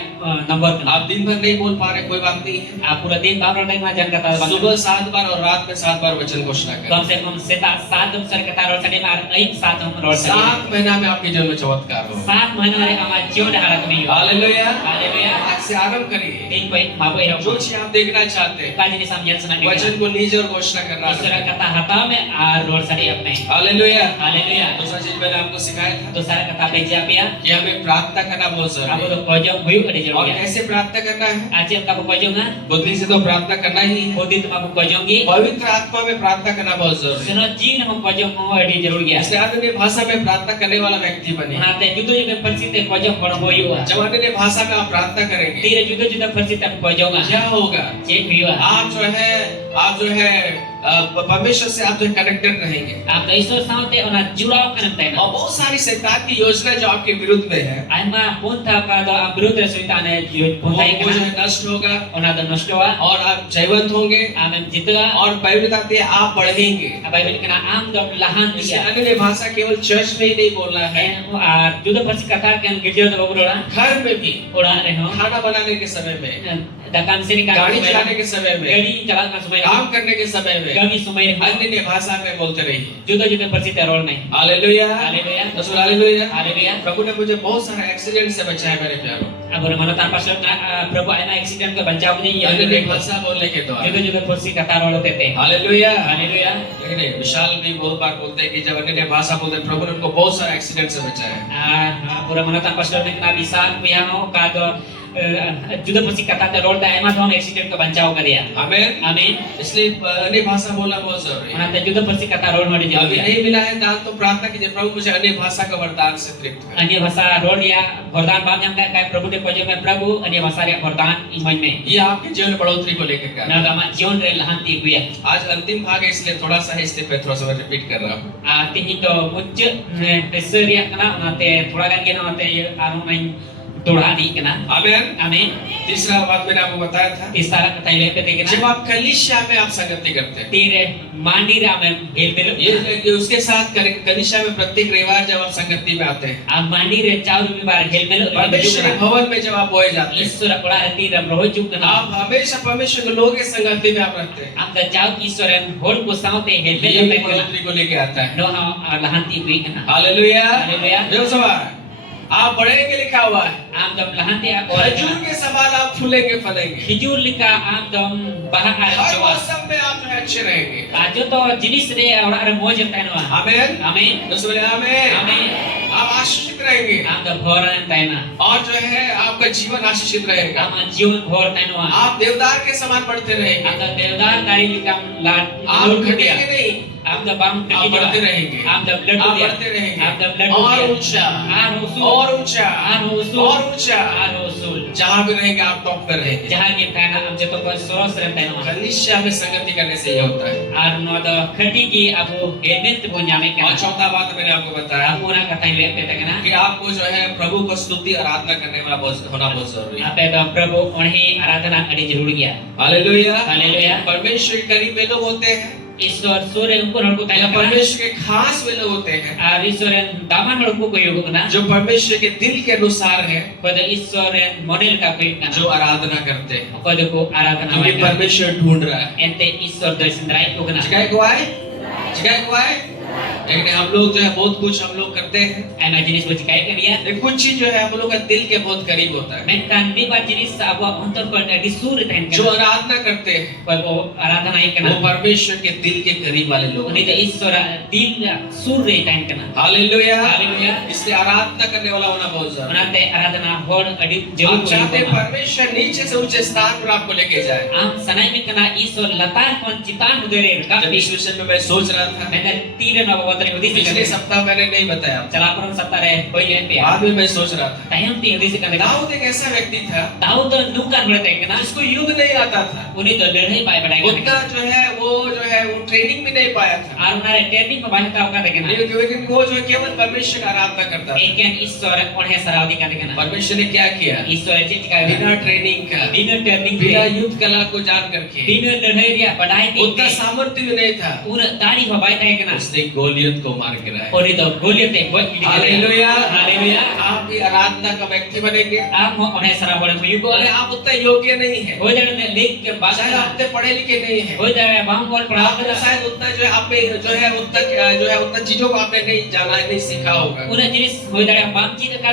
नंबर आप दिन भर नहीं बोल पा रहे, कोई बात नहीं है। आप पूरा दिन बार रोड में जान कथा सुबह 7 बार और रात में 7 बार वचन घोषणा करें। कम से कम सात सर कथा रोड सने मार एक सात हम रोड 7 महीना में आपके जीवन में चमत्कार हो। 7 महीना रे हमारा जीवन हालत में हो हालेलुया। हालेलुया आज से आरंभ करिए। दिन पे माबो है जो चीज आप देखना चाहते हैं, काजी ने समझन सुना वचन को लीजिए और घोषणा करना। ईश्वर कथा हता में आ रोड सने अपने हालेलुया। हालेलुया दूसरा चीज मैंने आपको सिखाया था तो सारा कथा पे जापिया कि हमें प्रार्थना करना बहुत अब जरूरी तो है। कोजो हुई करे और जरूरी है कैसे प्रार्थना करना है? आज हम का कोजो ना बुद्धि से तो प्रार्थना करना ही है, होदी तुम आपको कोजोंगी पवित्र आत्मा में प्रार्थना करना बहुत जरूरी है। सुनो जीन हम कोजो हो एडी जरूर गया इसलिए अन्य भाषा में प्रार्थना करने वाला व्यक्ति बने। नाते जुदो जुदो परिस्थिति कोजो पण होयुआ जब अन्य भाषा में आप प्रार्थना करेंगे, तीर जुदो जुदो परिस्थिति हम कोजोगा क्या होगा? चेक हुआ आप जो है परमेश्वर से आप जो कनेक्टेड रहेंगे आप तो ईश्वर साथे ओना जुड़ाव करन तैना और बहुत सारी शैतान की योजना जो आपके विरुद्ध में है, आइमा फोन था का तो आप विरुद्ध शैतान है जो फोन वो ताई जो करना है नष्ट होगा ओना तो नष्ट हुआ और आप जयवंत होंगे आमें जितवा और बाइबल बताती है आप बढ़ेंगे। अब बाइबल कहना आम तो लहान इसलिए दिया अन्य भाषा केवल चर्च में ही नहीं बोलना है, आ जुदो परिस्थिति कथा के गिरजो तो बोलड़ा घर में भी, ओड़ा रहे हो खाना बनाने के समय में, दकान से निकाल गाड़ी चलाने के समय में, गाड़ी चलाने समय काम करने के समय में गाड़ी समय अन्य भाषा में बोलते रहिए। जुदो जुदो परिस्थिति रोल नहीं हालेलुया। हालेलुया रसूल हालेलुया। हालेलुया प्रभु ने मुझे बहुत सारे एक्सीडेंट से बचाया मेरे प्यारों। अब मन तार प्रभु आना एक्सीडेंट का बचाव नहीं अन्य भाषा बोलने के द्वारा। जुदो जुदो परिस्थिति कथा रोल होते थे हालेलुया। हालेलुया लेकिन विशाल भी बहुत बार बोलते हैं कि जब अन्य भाषा बोलते हैं, प्रभु ने उनको बहुत सारे एक्सीडेंट से बचाया। पूरा मन तार पास्टर ने ना विशाल पियानो का तो जुदो परिस्थिति कथा ते रोल ता एमा तो हम एक्सीडेंट का बचाव करिया आमीन। आमीन इसलिए अन्य भाषा बोलना बहुत जरूरी है। मन ते जुदो परिस्थिति कथा रोल में अभी जरूरी है नहीं मिला है दान तो प्रार्थना कीजिए, प्रभु मुझे अन्य भाषा का वरदान से तृप्त कर। अन्य भाषा रोल या वरदान बात हम का प्रभु के खोजे में प्रभु अन्य भाषा रे वरदान इमन में ये आपके जीवन में बढ़ोतरी को लेकर का ना गमा जीवन रे लहांती हुई आज अंतिम भाग है, इसलिए थोड़ा सा है, इसलिए मैं थोड़ा सा रिपीट कर रहा हूँ। तिही तो मुच्च पेसरिया कना नाते थोड़ा गान के नाते आरो नहीं तोड़ा दी कना आमीन। आमीन तीसरा बात मैंने आपको बताया था, तीसरा कथा ले पे जब देखना आप कलीसिया में आप संगति करते हैं, तीर मांडी रा में हेल मेलो ये उसके साथ कलीसिया में प्रत्येक रविवार जब आप संगति में आते हैं, आ मांडी रे चाउर में बार हेल मेलो परमेश्वर के भवन में जब आप बोए जाते हैं, ईश्वर पड़ा है तीर हम रोज कना आप हमेशा परमेश्वर के लोगों के संगति में आप रहते हैं। हम द चाउ ईश्वर होड़ को साउते हेल ये मेलो भी कना बढ़ोतरी को लेके आता है। नो हम लहंती हुई कना हालेलुया। हालेलुया। जो सवाल आप बढ़ेंगे लिखा हुआ है, आम दम लहंती आ खजूर के समान आप फूलेंगे फलेंगे, खिजूर लिखा आम दम बाहर हर जवा मौसम में आप जो है अच्छे रहेंगे। आजो तो जिनिस रे और अरे मौज तैनवा आमीन। आमीन तो बोले आमीन। आमीन आप आशीषित रहेंगे आम द भोरन तैना और जो है आपका जीवन आशीषित रहेगा। आम जीवन भोर तैनवा आप देवदार के समान बढ़ते रहेंगे, आम द देवदार दारी लिकम लाट आप घटेंगे नहीं, आम द बाम आप बढ़ते रहेंगे, आम द ब्लड आप बढ़ते रहेंगे आम द ब्लड और ऊंचा आर उसूल और ऊंचा आर उसूल और ऊंचा, आर उसूल जहाँ भी रहेंगे आप टॉप पे रहेंगे। जहां के तैना हम जतो को सोरस रे तैनवा कलीसिया में संगति करने से ये होता है। आर नो द खटी की अबो हेनेत बुन्यामे के और चौथा बात मैंने आपको बताया पूरा कथा ले पे तकना कि आपको जो है प्रभु को स्तुति आराधना करने वाला होना बहुत जरूरी है। आपे द प्रभु उन्हें आराधना करी जरूर गया हालेलुया। हालेलुया। परमेश्वर के करीब वे लोग होते हैं, ईश्वर सूर्य उनको हड़को तैना परमेश्वर के खास वे लोग होते हैं और ईश्वर दामन हड़को को योग ना जो परमेश्वर के दिल के अनुसार है, पद ईश्वर मोनेल का कोई ना जो आराधना करते हैं, पद को आराधना क्योंकि में परमेश्वर ढूंढ रहा है। एंते ईश्वर दर्शन राय को ना जगह को आए, जगह को आए। लेकिन हम लोग जो है बहुत कुछ हम लोग करते हैं, एना जिनिस बुझ काय करिया लेकिन कुछ चीज जो है हम लोग का दिल के बहुत करीब होता है। मैं कान भी बात जिनिस अब अंतर को कि सूर्य तैन जो का आराधना करते हैं पर वो आराधना ही वो करना परमेश्वर के दिल के करीब वाले लोग उन्हें तो ईश्वर दिल सूर्य तैन करना हालेलुया। हालेलुया। इसलिए आराधना करने वाला होना बहुत जरूरी है। उनाते आराधना होड़ अड़ी आप जरूर चाहते हैं होना परमेश्वर नीचे से ऊंचे स्थान पर आपको लेके जाए। आम सनाई में कना ईश्वर लतार कौन चितान उदरे का जब इस विषय में मैं सोच रहा था, मैंने तीर न बवतरे उदी से पिछले सप्ताह मैंने नहीं बताया, चला पर सत्ता रे कोई ले पे बाद में मैं सोच रहा था। टाइम ती उदी से कने दाऊद एक ऐसा व्यक्ति था दाऊद नुका नते कना जिसको युद्ध नहीं आता था, उन्हीं तो लड़ाई पाए बढ़ाई उतना जो है वो ट्रेनिंग भी नहीं पाया था, और उन्हें ट्रेनिंग में बाहर का देखना लेकिन वो जो है केवल परमेश्वर का आराधना करता था। एक ईश्वर उन्हें सरावदी का देखना परमेश्वर ने क्या किया, ईश्वर जी का बिना ट्रेनिंग का, बिना ट्रेनिंग बिना युद्ध कला को जान करके, बिना लड़ाई या बढ़ाई उतना सामर्थ्य भी नहीं था, उन दाढ़ी में बाय था कना उसने गोलियत को मार गिराया। और तो गोलियत एक बहुत हालेलुया। हालेलुया। आप भी आराधना का व्यक्ति बनेंगे। आप उन्हें सरावड़ में युग बोले आप उतना योग्य नहीं है, हो जाने लेख के बाद शायद आप उतने पढ़े लिखे नहीं है, हो जाए बाम और पढ़ा आपने शायद उतना जो है आप में जो है उतना चीजों को आपने नहीं जाना है, नहीं सीखा होगा, उन्हें जिनिस हो जाए बाम चीज का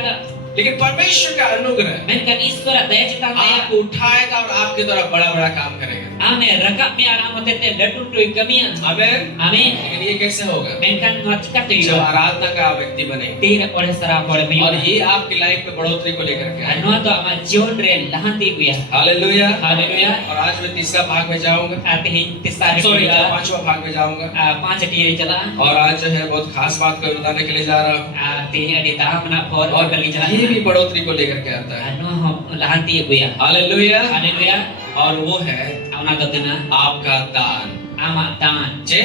लेकिन परमेश्वर का अनुग्रह मैंने ईश्वर दया चिता दया आपको उठाएगा और आपके द्वारा बड़ा बड़ा काम करेगा। आमे रकब में आराम होते थे लड्डू टोई कमियां आमीन। आमीन। लेकिन ये कैसे होगा, मैंने नचका तो जब आराधना का व्यक्ति बने तीर और सरा पड़े में और ये आपकी लाइफ में बढ़ोतरी को लेकर के आए। अनो तो हमारे जीवन रे लहंती हुआ हालेलुया। हालेलुया। और आज मैं तीसरा भाग में जाऊंगा, आते ही तीसरा सॉरी पांचवा भाग में जाऊंगा, 5 टीरे चला और आज जो है बहुत खास बात को बताने के लिए जा रहा हूँ, आते ही अड़ी दाम ना और कली चला ये भी बढ़ोतरी को लेकर के आता है। अनो हम लहंती हुआ हालेलुया। हालेलुया। और वो है ಅವನ ಗದನ आपका दान। आमा दान जे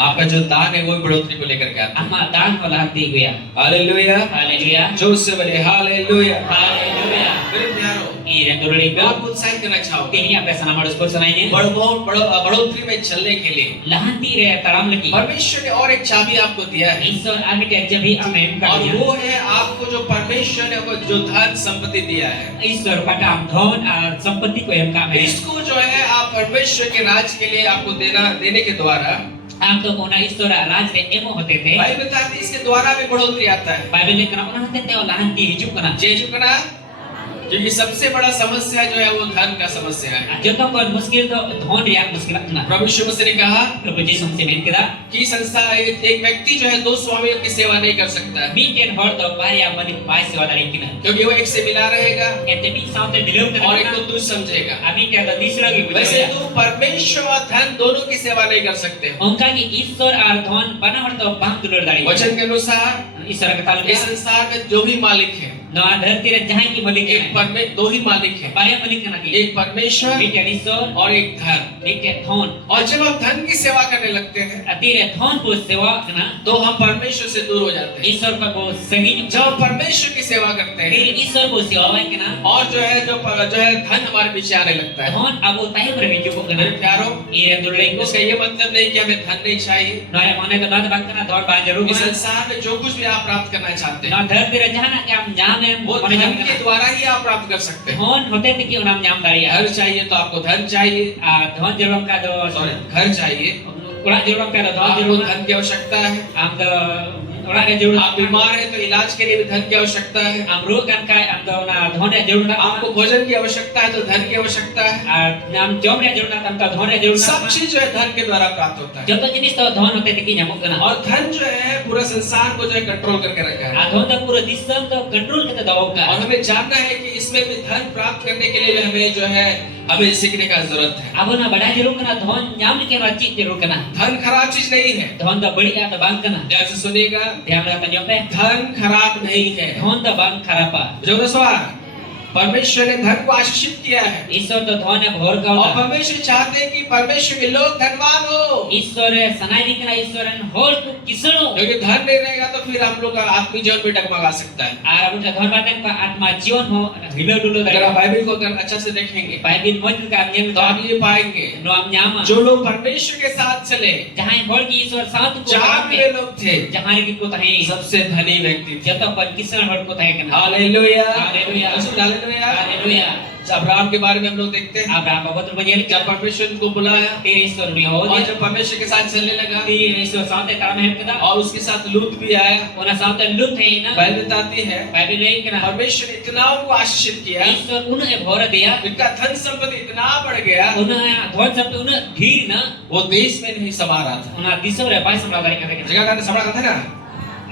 आपका जो दान है वो भी बढ़ोतरी को लेकर के आता है। आमा दान वाला दी गया हालेलुया। हालेलुया। जो से बोले हालेलुया। हालेलुया। मेरे प्यारो ಈ ರೆಂಡುರುಳಿ आपको उत्साहित करना चाहूंगा तीन यहाँ पे सना मडस्को सुनाएंगे बढ़ोतरी में चलने के लिए लहंती रे तड़ाम लगी परमेश्वर ने और एक चाबी आपको दिया है, ईश्वर आगे टेक जब भी हमें और वो है आपको जो परमेश्वर ने आपको जो धन संपत्ति दिया है, ईश्वर पटाम धन संपत्ति को हम काम है इसको जो है आप परमेश्वर के राज के लिए आपको देने के द्वारा हम तो कोना ईश्वर राज रे एमो होते थे बाइबल बताती है इसके द्वारा भी बढ़ोतरी आता है। बाइबल लिखना उन्हें होते थे लहंती हिजू कना जे झुकना, क्योंकि सबसे बड़ा समस्या जो है वो धन का समस्या है। जो तो कोई मुश्किल तो धन रिया मुश्किल ना प्रभु यीशु मसीह ने कहा प्रभु जी हमसे बेन करा कि संसार एक व्यक्ति जो है दो स्वामियों की सेवा नहीं कर सकता है, मी कैन हॉट द बारिया मनी पाई सेवादारी किना क्योंकि वो एक से मिला रहेगा कहते भी साउंड बिलोंग और एक करना को तुझ समझेगा। अभी क्या तो तीसरा की वैसे तुम परमेश्वर और धन दोनों की सेवा नहीं कर सकते हो। उनका की ईश्वर और धन बना हट तो बांग दुलर दाड़ी वचन के अनुसार ईश्वर का ताल्लुक इस संसार में जो भी मालिक है Noa धरती रे जहां की मालिक एक परमेश्वर, दो ही मालिक है, Baya मालिक kana ki एक परमेश्वर Mite isor और एक धन। Mite thon और जब हम धन की सेवा करने लगते हैं Atire thon po sewa kana तो हम परमेश्वर से दूर हो जाते हैं। Isor pa po sangi जब हम परमेश्वर की सेवा करते हैं Kiri isor po sewa kana और जो है धन हमारे पीछे आने लगता है। Thon abo tayo berbicara मेरे kana प्यारों, Ire dulai ko इसका ये मतलब नहीं कि हमें धन नहीं चाहिए। Noa mane to na bak kana thon ba jaru इस kana संसार में जो कुछ भी आप प्राप्त करना चाहते हैं Noa धरती रे जहां na am nyam em वो mane धन jam के kana द्वारा ही आप प्राप्त कर सकते हैं। Thon hote te ki unam nyam daria घर चाहिए तो आपको धन चाहिए, Thon jarum ka do sorry घर चाहिए, Ora jarum ka do thon आपको jarum धन की आवश्यकता है। am do ora re jarum आप बीमार हैं तो इलाज के लिए भी धन की आवश्यकता है। am ru kan kai am do na thon re jarum na आपको भोजन की आवश्यकता है तो धन की आवश्यकता है। am jom re jarum na am ta thon re jarum सब na चीज जो है धन के द्वारा प्राप्त होता है। joto jinis to thon hote te ki nyamuk kana और धन जो है पूरा संसार को जो है कंट्रोल करके रखा है। thon da pura disam to control kata daw और ka हमें जानना है कि इसमें भी धन प्राप्त करने के लिए भी हमें जो है हमें सीखने का जरूरत है। abo na badai jarum kana thon nyam ke na chit jarum kana धन खराब चीज नहीं है। thon da badi ya ta bang kana ध्यान से सुनिएगा, dhyan ra ta jope धन खराब नहीं है। thon da bang kharapa जो सवाल, परमेश्वर ने धन को आशीषित किया है ईश्वर तो धन है भोर का और होता परमेश्वर चाहते हैं कि परमेश्वर के लोग धनवान हो। ईश्वर है सनाई दिखना ईश्वर है होर को किसनो क्योंकि धन नहीं रहेगा तो फिर हम लोग का आत्मिक जीवन भी डगमगा सकता है। आर अब उनका धन बातें का आत्मा जीवन हो हिलो डुलो अगर आप बाइबल को अगर अच्छा से देखेंगे बाइबिल मौजूद का नियम तो आप ये पाएंगे नो हम न्यामा जो लोग परमेश्वर के साथ चले, जहां भोर की ईश्वर साथ को जहाँ भी वे लोग थे, जहां की को है सबसे धनी व्यक्ति थे। जब तक पर किसन भर को है कना hallelujah, hallelujah hallelujah. Hallelujah Abraham के बारे में हम लोग देखते हैं, अब्राहम पवित्र बनिए जब परमेश्वर उनको बुलाया तेरे ईश्वर ने हो और जब परमेश्वर के साथ चलने लगा तेरे ईश्वर साथ काम है कदा और उसके साथ लूत भी आया। ओना साथ लुत है ना बाइबल बताती है बाइबिल नहीं कना परमेश्वर ने इतना उनको आशीषित किया, ईश्वर उन्हें भोर दिया उनका धन संपत्ति इतना बढ़ गया उन्हें धन सब उन्हें धीर ना वो देश में नहीं समा रहा था। उन्हें दिसो रे बाई संभाल करके जगह का संभाल था ना,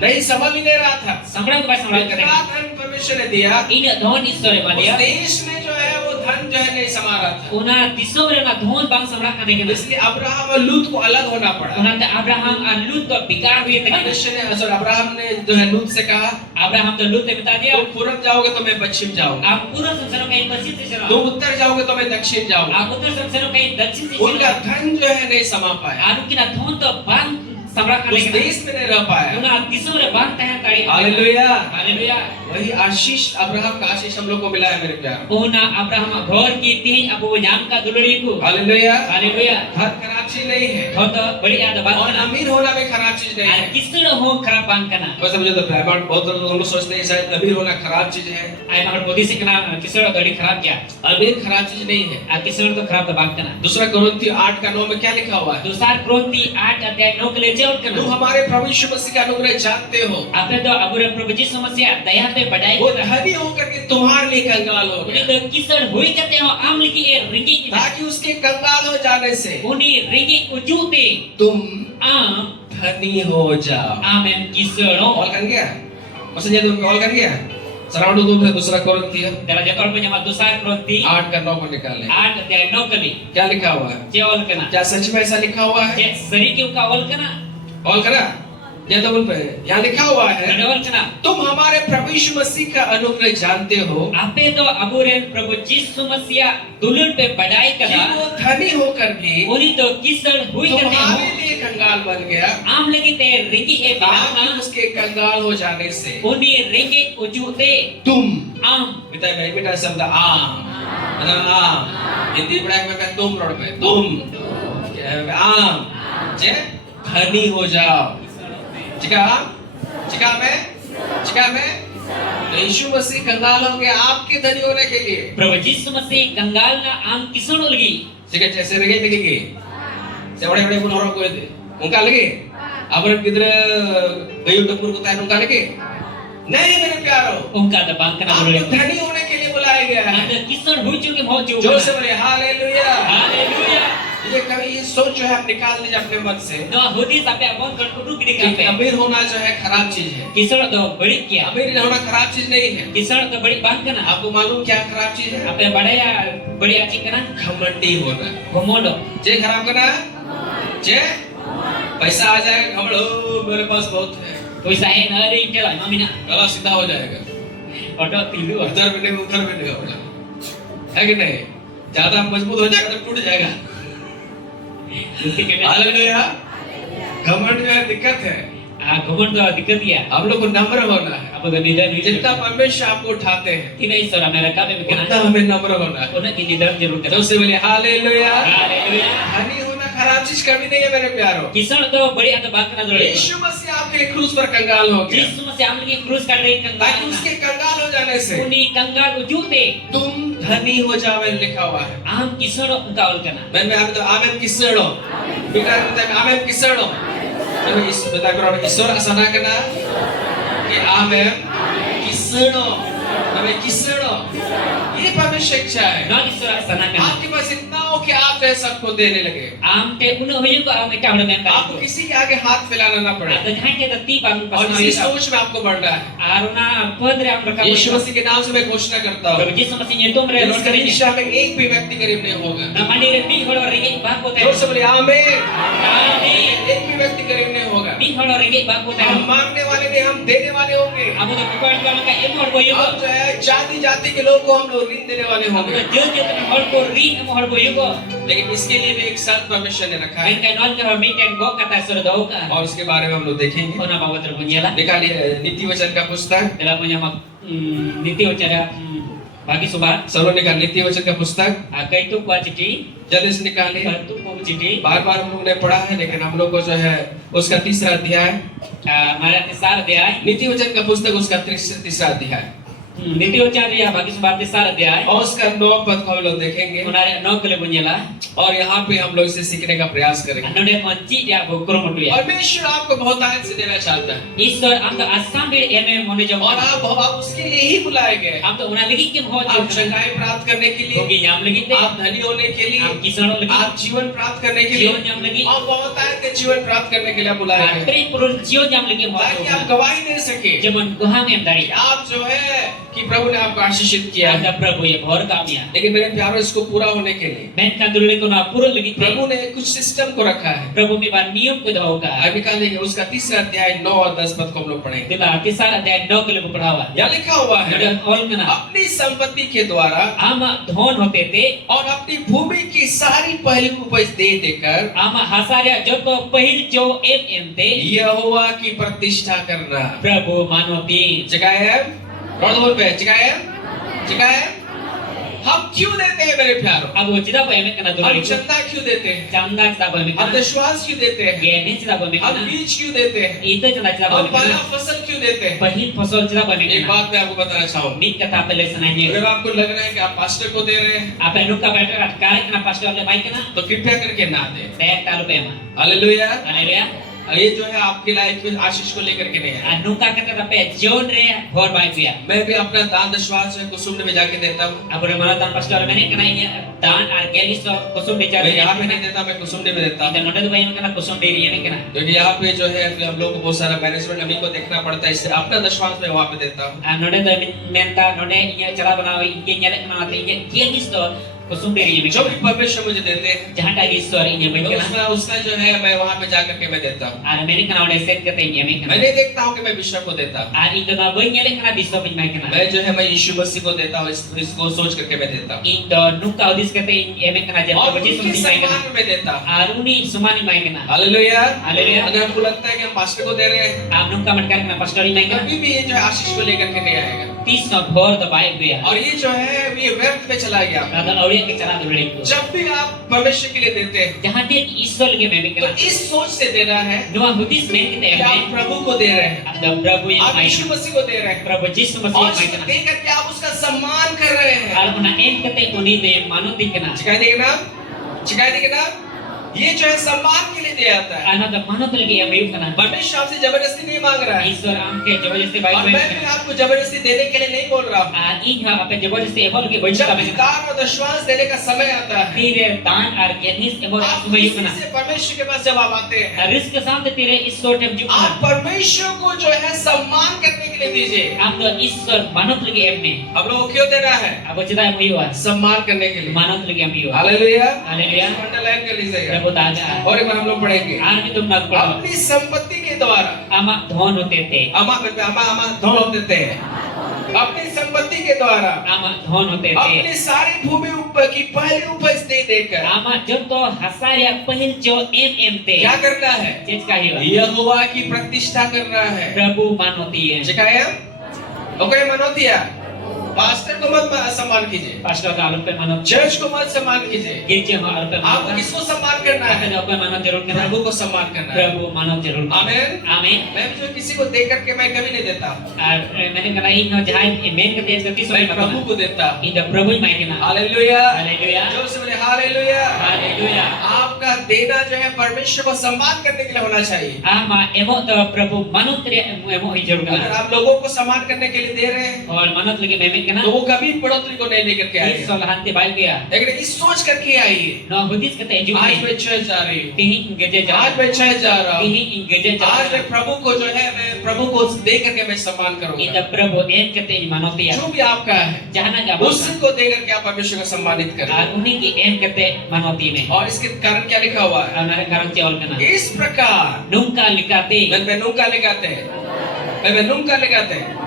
नहीं संभाल ही नहीं रहा था। संभाल के बाई संभाल इतना करके धन परमेश्वर ने दिया, इन धन ईश्वर उस दिया देश में जो है वो धन जो है नहीं समा रहा था। उन्हें दिसो रे ना धन बांग संभाल करने के इसलिए अब्राहम और लूत को अलग होना पड़ा। उन्हें तो अब्राहम और लूत तो बिगाड़ हुए थे परमेश्वर ने अब्राहम ने जो है लूत से कहा अब्राहम तो लूत ने बता दिया तुम पूरब जाओगे तो मैं पश्चिम जाऊंगा, आप पूर्व संसारों कहीं पश्चिम से चलो तुम उत्तर जाओगे तो मैं दक्षिण जाऊंगा। आप उत्तर संसारों कहीं दक्षिण से उनका चलो धन जो है नहीं समा पाया, आप की ना धन तो बांग संभाल करने उस के देश में नहीं रह पाया। उन्हें दिसो रे बांग तय ताड़ी हालेलुया, हालेलुया वही आशीष अब्राहम का आशीष हम लोग को मिला है मेरे प्यार। ओना अब्राहम घोर की थी अब वो नाम का दुलड़ी को हालेलुया, हालेलुया धन खराब चीज नहीं है हो तो बड़ी याद बात और करना अमीर होना भी खराब चीज नहीं और है। किसने हो खराब बांग करना बस मुझे तो ब्राह्मण बहुत लोग सोचते हैं शायद अमीर होना खराब चीज है। आई मगर मोदी से करना किसने गड़ी खराब क्या अमीर खराब चीज नहीं है। और किसने तो खराब बांग करना दूसरा कोरिन्थियों 8:9 में क्या लिखा हुआ है? दूसरा क्रोधी 8 अध्याय 9 के लिए जोड़ तुम करना हमारे प्रभु यीशु मसीह का अनुग्रह जानते हो, आपने तो अबू रे प्रभु जी समस्या दया पे बढ़ाई वो करना धनी होकर के तुम्हारे लिए कंगाल हो उन्हें गया तो किसर हुई कहते हो आम लिखी ए रिंगी की ताकि उसके कंगाल हो जाने से उन्हें रिंगी उजूते तुम आम धनी हो जाओ। आम एम किसर हो कॉल कर गया? मसले तुम कॉल कर गया? सराउंड तुम से दूसरा कोरिन्थियों तेरा जतोड़ पे जमा दूसरा क्रोधी 8:9 को निकाले। 8 अध्याय 9 के लिए क्या लिखा हुआ है? जेवल करना क्या सच में ऐसा लिखा हुआ है? जे सरी क्यों का वल करना कॉल करा? या तो बोल पे यहाँ लिखा हुआ है गडवल करना तुम हमारे प्रभु यीशु मसीह का अनुग्रह जानते हो आपे तो अबू रे प्रभु जीसु मसीह दुल्हन पे बढ़ाई कि करा वो धनी होकर भी उन्हीं तो किसर हुई कहते तुम्हारे हो लिए कंगाल बन गया आम लगी ते रिंगी ए ताकि बिना उसके कंगाल हो जाने से उन्हीं रिंगी उजूते तुम आम बेटा भाई बेटा शब्द आम है ना, आम हिंदी पढ़ाई में कहते तुम रोड पे तुम आम जे धनी हो जाओ। चिका में तो यीशु मसीह कंगाल हो गए आपके धनी होने के लिए। प्रभु जीसु मसीह कंगाल ना आम किसण लगी चिका जैसे लगे देखेंगे से बड़े बुनौरों को उनका लगे अब किधर गई टपुर को ताय उनका लगे नहीं मेरे प्यारो, उनका तो बांग करना बोले आपको धनी होने के लिए बुलाया गया है। तो किसण हुई चुके बहुत जो जोर से बोले हालेलुया। हालेलुया ये कभी ये सोच जो है आप निकाल लीजिए अपने मन से तो होती सापे अपन कटकुटू गिरी कि करते अमीर होना जो है खराब चीज है। किसण तो बड़ी क्या अमीर होना खराब चीज नहीं है। किसण तो बड़ी बांग करना आपको मालूम क्या खराब चीज है? आपे बढ़ाया बड़ी अच्छी करना घमंडी होना। घमंड जे खराब करना जे पैसा आ जाएगा घमंड, ओ मेरे पास बहुत है, पैसा है ना रे चला मम्मी ना गला सीधा हो जाएगा। Otot tilu. उधर मिलेगा बोला, है कि नहीं? ज्यादा मजबूत हो जाएगा तो टूट जाएगा। Mesti kena. हालेलुया। घमंड जो है दिक्कत है। Gumon tu dikat ya. हम लोग को नम्र होना है। Apa tu nidan ni? जितना परमेश्वर आपको उठाते हैं, Tina isora mereka be उतना kena. हमें नम्र होना है। Ona ki nidan jerur तो kena. उससे बोले हालेलुया। Haleluya. धनी होना खराब चीज कभी नहीं है मेरे प्यारों। Kisan tu badi atau bakna dulu. यीशु मसीह आपके लिए क्रूस पर कंगाल हो गया, Yesus masih ambil ni krus kadai ताकि kangal. उसके कंगाल हो जाने से Uni kangal ujute. तुम धनी हो जावे लिखा हुआ है। Am kisan engkau kena. मैं आप तो आमेन किसड़ो बेटा कहता है आमेन किसड़ो मैं इस बेटा करो ईश्वर आसना करना कि आमेन किसड़ो हमें किसड़ो ये परमेश्वर इच्छा है। No isora sana kena. आपके पास इतना हो कि आप जो है सबको देने लगे, Am te uno hoyu ko am ita holo member. आपको किसी के आगे हाथ फैलाना ना पड़े Atau jangan kita tiba am और pasal इसी itu. सोच में आपको बढ़ना है। Aruna padre am rekam. यीशु मसीह के नाम से मैं घोषणा करता हूँ Kalau Yesus masih nyetum re इस lord karinya. कलीसिया में एक भी व्यक्ति गरीब नहीं होगा। Namanya re bi holo ringgit bako जोर से teh. बोले आमीन। Amin. एक भी व्यक्ति गरीब नहीं होगा। Bi holo ringgit bako teh. हम मांगने वाले नहीं, हम देने वाले होंगे। Amu tu bukan kalau ka emor boyu ko. हम जो है जाति जाति के लोगों को हम लोग ऋण देने वाले Amu होंगे। tu je tu hol ko rin emu hol boyu ko. लेकिन इसके लिए भी एक शर्त परमेश्वर ने रखा है Kan kan ke hol miten go kata suruh dau ka. और उसके बारे में हम लोग देखेंगे। Ona bawa terpunya lah. निकालिए नीति वचन का पुस्तक, Dalam punya niti ucara bagi sobat. सर्वों निकाल नीति वचन का पुस्तक Akai itu kuat citi. जल्दी से निकालिए। Itu kuat citi. बार बार हम लोग ने पढ़ा है लेकिन हम लोग को जो है उसका तीसरा अध्याय, Mara tisar dia. नीति वचन का पुस्तक उसका तीसरा अध्याय Niti ucara dia bagi sobat tisar dia. और उसका 9 पद को हम लोग देखेंगे Unare no kele punya lah. और यहाँ पे हम लोग इसे सीखने का प्रयास करेंगे। Anu dia kunci dia bukur mutu ya. परमेश्वर आपको बहुत आयत से देना चाहता है Isor am to asam dir eme mone jam. और आप उसके लिए ही बुलाए गए। Am to una lagi ke ho आप चंगाई प्राप्त करने के लिए, Hogi nyam lagi te. आप धनी होने के लिए, Am kisan lagi. आप जीवन प्राप्त करने के लिए Jion nyam lagi. और बहुत आयत के जीवन प्राप्त करने के लिए बुलाए गए Tri purun jion nyam lagi ho. ताकि आप गवाही दे सके Jaman Tuhan em dari. कि आप जो है कि प्रभु ने आपको आशीषित किया है। Ada Prabu ya bor kami ya. लेकिन मेरे प्यारों इसको पूरा होने के लिए Men kan dulu ko na purun lagi te. प्रभु ने कुछ सिस्टम को रखा है। Prabu mi ban niyam ko daw ka. अभी निकालेंगे उसका तीसरा अध्याय 9 और 10 पद को हम लोग पढ़ेंगे। Dila tisar ada no kele ko padawa. यहाँ लिखा हुआ है Ada all kana. अपनी संपत्ति के द्वारा Ama dhon hote te. और अपनी भूमि की सारी पहली उपज दे देकर Ama hasarya joto pahil jo em te. यहोवा की प्रतिष्ठा करना। Prabu manoti. जगह है रोड पे जगह है हम क्यों देते हैं मेरे प्यारों? Abu cida pa em kana हम dulu. चंदा क्यों देते हैं? Chanda cida pa em हम kana. विश्वास क्यों देते हैं? Gene cida pa em हम kana. बीज क्यों देते हैं? Ito cida cida pa हम em पहला kana. फसल क्यों देते हैं? Pahil fasal cida pa em एक kana. बात मैं आपको बताना चाहूँगा। Mit kata pele sananya. अगर आपको लग रहा है कि आप पास्टर को दे रहे हैं Apa yang nuka better at kare kana pastor le baik kana. तो कृपया करके ना दें। Saya tahu pema. Hallelujah. Haleluya. ये जो है आपकी लाइफ में आशीष को लेकर के नहीं है। Nuka kata tapi John re bor baik dia. मैं भी अपना दान दशवार जो है कुसुम में जाके देता हूँ। Abu mana tan pastor mene kana ini dan argelis so kusum मैं bicara. यहाँ पे नहीं देता, मैं कुसुम में देता हूँ। Kita nonton tu bayang kana kusum diri ini kana. क्योंकि यहाँ पे जो है फिर हम लोग को बहुत सारा मैनेजमेंट अभी को देखना पड़ता है, इसलिए अपना दशवांश मैं वहाँ पे देता हूँ। Nonton tu nenta nonton ini cara banawa ini nyala kana nanti ini gelis so kusum diri ini. जो भी परमेश्वर मुझे देते हैं Jangan lagi story ini मैं mungkin. उसका जो है मैं वहाँ पे जाकर के मैं देता हूँ। Mene kana udah set kata ini mungkin. मैं नहीं देखता हूँ कि मैं विश्व को देता हूँ। Itu na boy nyala kana bisa pinjam kana. मैं जो है मैं यीशु मसीह को देता हूँ, इसको सोच करके मैं देता हूँ Itu nuka udis kata ini mungkin aja. और Tapi उनके semua pinjam kana. सम्मान में मैं देता हूँ। Aruni sumani main kana. Hallelujah. Hallelujah. अगर हमको लगता है कि हम पास्टर को दे रहे हैं Amnum ka matkar kana pastor ini main kana. कभी भी ये जो है आशीष को लेकर के नहीं आएगा Tis no bor the baik dia. और ये जो है ये व्यर्थ में चला गया। Kata aulia ke cara dulu itu. जब भी आप परमेश्वर के लिए देते हैं Jangan dia isol ke mungkin तो kana. इस सोच से देना है Dua hudis main kita कि ya. आप प्रभु को दे रहे हैं, Ada Prabu yang आप main. यीशु मसीह को दे रहे हैं Prabu Yesus masih और main उसको kana. दे करके आप उसका सम्मान कर रहे हैं। Kalau na en kata uni de manut kana. शिकायत देगा ना, शिकायत देगा ना, ये जो है सम्मान के लिए दिया जाता है। Anak tak manut lagi yang baik kana. परमेश्वर आपसे जबरदस्ती नहीं मांग रहा है Isor amke jabardasti baik और main मैं भी kana. आपको जबरदस्ती देने के लिए नहीं बोल रहा हूँ। Inha apa jabardasti ebol ke boy जब ka भी main kana. दान और दशवांश देने का समय आता है, Tire dan argenis ebol आप semua yuk किसी kana. से परमेश्वर के पास जब आप आते हैं, Risk ke sampai tire isor tem juk आप kana. परमेश्वर को जो है सम्मान करने के लिए दीजिए। Am to isor manut lagi emne. हम लोग को क्यों देना है? Apa cerita yang mau सम्मान करने के लिए। manut lagi yang mau. Hallelujah. Haleluya. Underline कर लीजिएगा Prabu taga. और एक बार हम लोग पढ़ेंगे Armi tum nak padawa. अपनी संपत्ति के द्वारा Ama dhon hote te. अमा धन देते हैं। अपनी संपत्ति के द्वारा आमा धन होते अपनी थे सारी भूमि की पहली उपज दे देकर आमा जब तो हसारिया पहिल जो एम थे क्या करना है? चीज का ही यहोवा की प्रतिष्ठा करना है। प्रभु मानोती है सिखाया ओके मनोतिया पास्टर को मत सम्मान कीजिए, पास्टर का आरोप पे मानो चर्च को मत सम्मान कीजिए। गिरजे में आरोप पे आपको किसको सम्मान करना है? जो पे मानो जरूर करना प्रभु को सम्मान करना है। प्रभु मानो जरूर आमीन। आमीन मैं भी जो किसी को दे करके मैं कभी नहीं देता, और मैंने कहा इन जहां मेन के देश की मैं प्रभु को देता। इन प्रभु ही मायके ना हालेलुया हालेलुया जोर से बोले हालेलुया। हालेलुया आपका देना जो है परमेश्वर को सम्मान करने के लिए होना चाहिए। आमा एमो तो प्रभु मानो तेरे एमो ही जरूर अगर करना आप लोगों को सम्मान करने के लिए दे रहे हैं और मानो लगे मैं करना तो वो कभी बढ़ोतरी को नहीं लेकर के इस आएगा, साल हाथ बाई गया लेकिन इस सोच करके आइए नो हुदिस कते जो आज मैं चर्च जा रही हूँ, कहीं गजे जा आज मैं चर्च जा रहा हूँ, कहीं गजे जा आज मैं प्रभु को जो है मैं प्रभु को दे करके मैं सम्मान इन करूंगा। प्रभु एम कते मानोती है जो भी आपका है जहां जा उसी को दे करके आप परमेश्वर को सम्मानित करें। और उन्हीं की एम कते मानोती में और इसके कारण क्या लिखा हुआ है? हमारे कारण चौल करना इस प्रकार नुंका लिखाते मैं नूंका लगाते हैं, मैं नूंका लगाते हैं।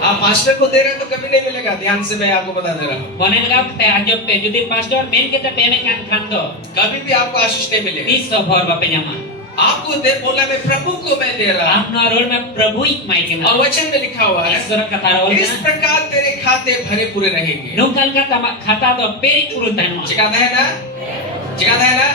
आप मास्टर को दे रहे हैं तो कभी नहीं मिलेगा, ध्यान से मैं आपको बता दे रहा हूँ। मने लगा कते अजब पे यदि पास्टर मेन कते पेमेंट कान खान दो कभी भी आपको आशीष नहीं मिलेगा। 300 भर बापे जमा आपको दे बोला मैं प्रभु को मैं दे रहा हूँ, अपना रोल में प्रभु ही मायके ना और वचन में लिखा हुआ है ईश्वर का तारा इस प्रकार तेरे खाते भरे पूरे रहेंगे। नुंकल का तमा खाता तो पेरी पुरु धनवा चिकाता है ना? चिकाता है ना?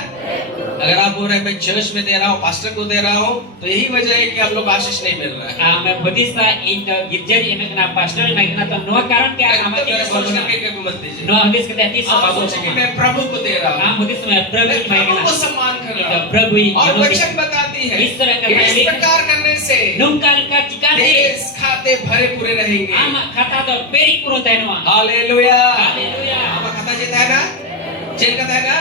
अगर आप बोल रहे हैं मैं चर्च में दे रहा हूँ, पास्टर को दे रहा हूँ, तो यही वजह है कि हम लोग आशीष नहीं मिल रहा है। मैं बुद्धिस्ता इन गिरजर एमे कना पास्टर में कना तो नो कारण क्या एकदम हमारे मेरा सोच करके कभी मत दीजिए। नो हदिस कते 300 आप बाबू सोचिए कि मैं प्रभु को दे रहा हूँ, हां बुद्धिस्ट में प्रभु मैं ही प्रभु मायके को ना सम्मान कर रहा हूँ। प्रभु ही और वचन बताती है इस तरह का कि इस प्रकार करने से नुंकल का चिकाते तेरे खाते भरे पूरे रहेंगे। आमा खाता तो पेरी पुरु धनवा हालेलुया। हालेलुया आपका खाता जीता है ना? चेन खाता है ना?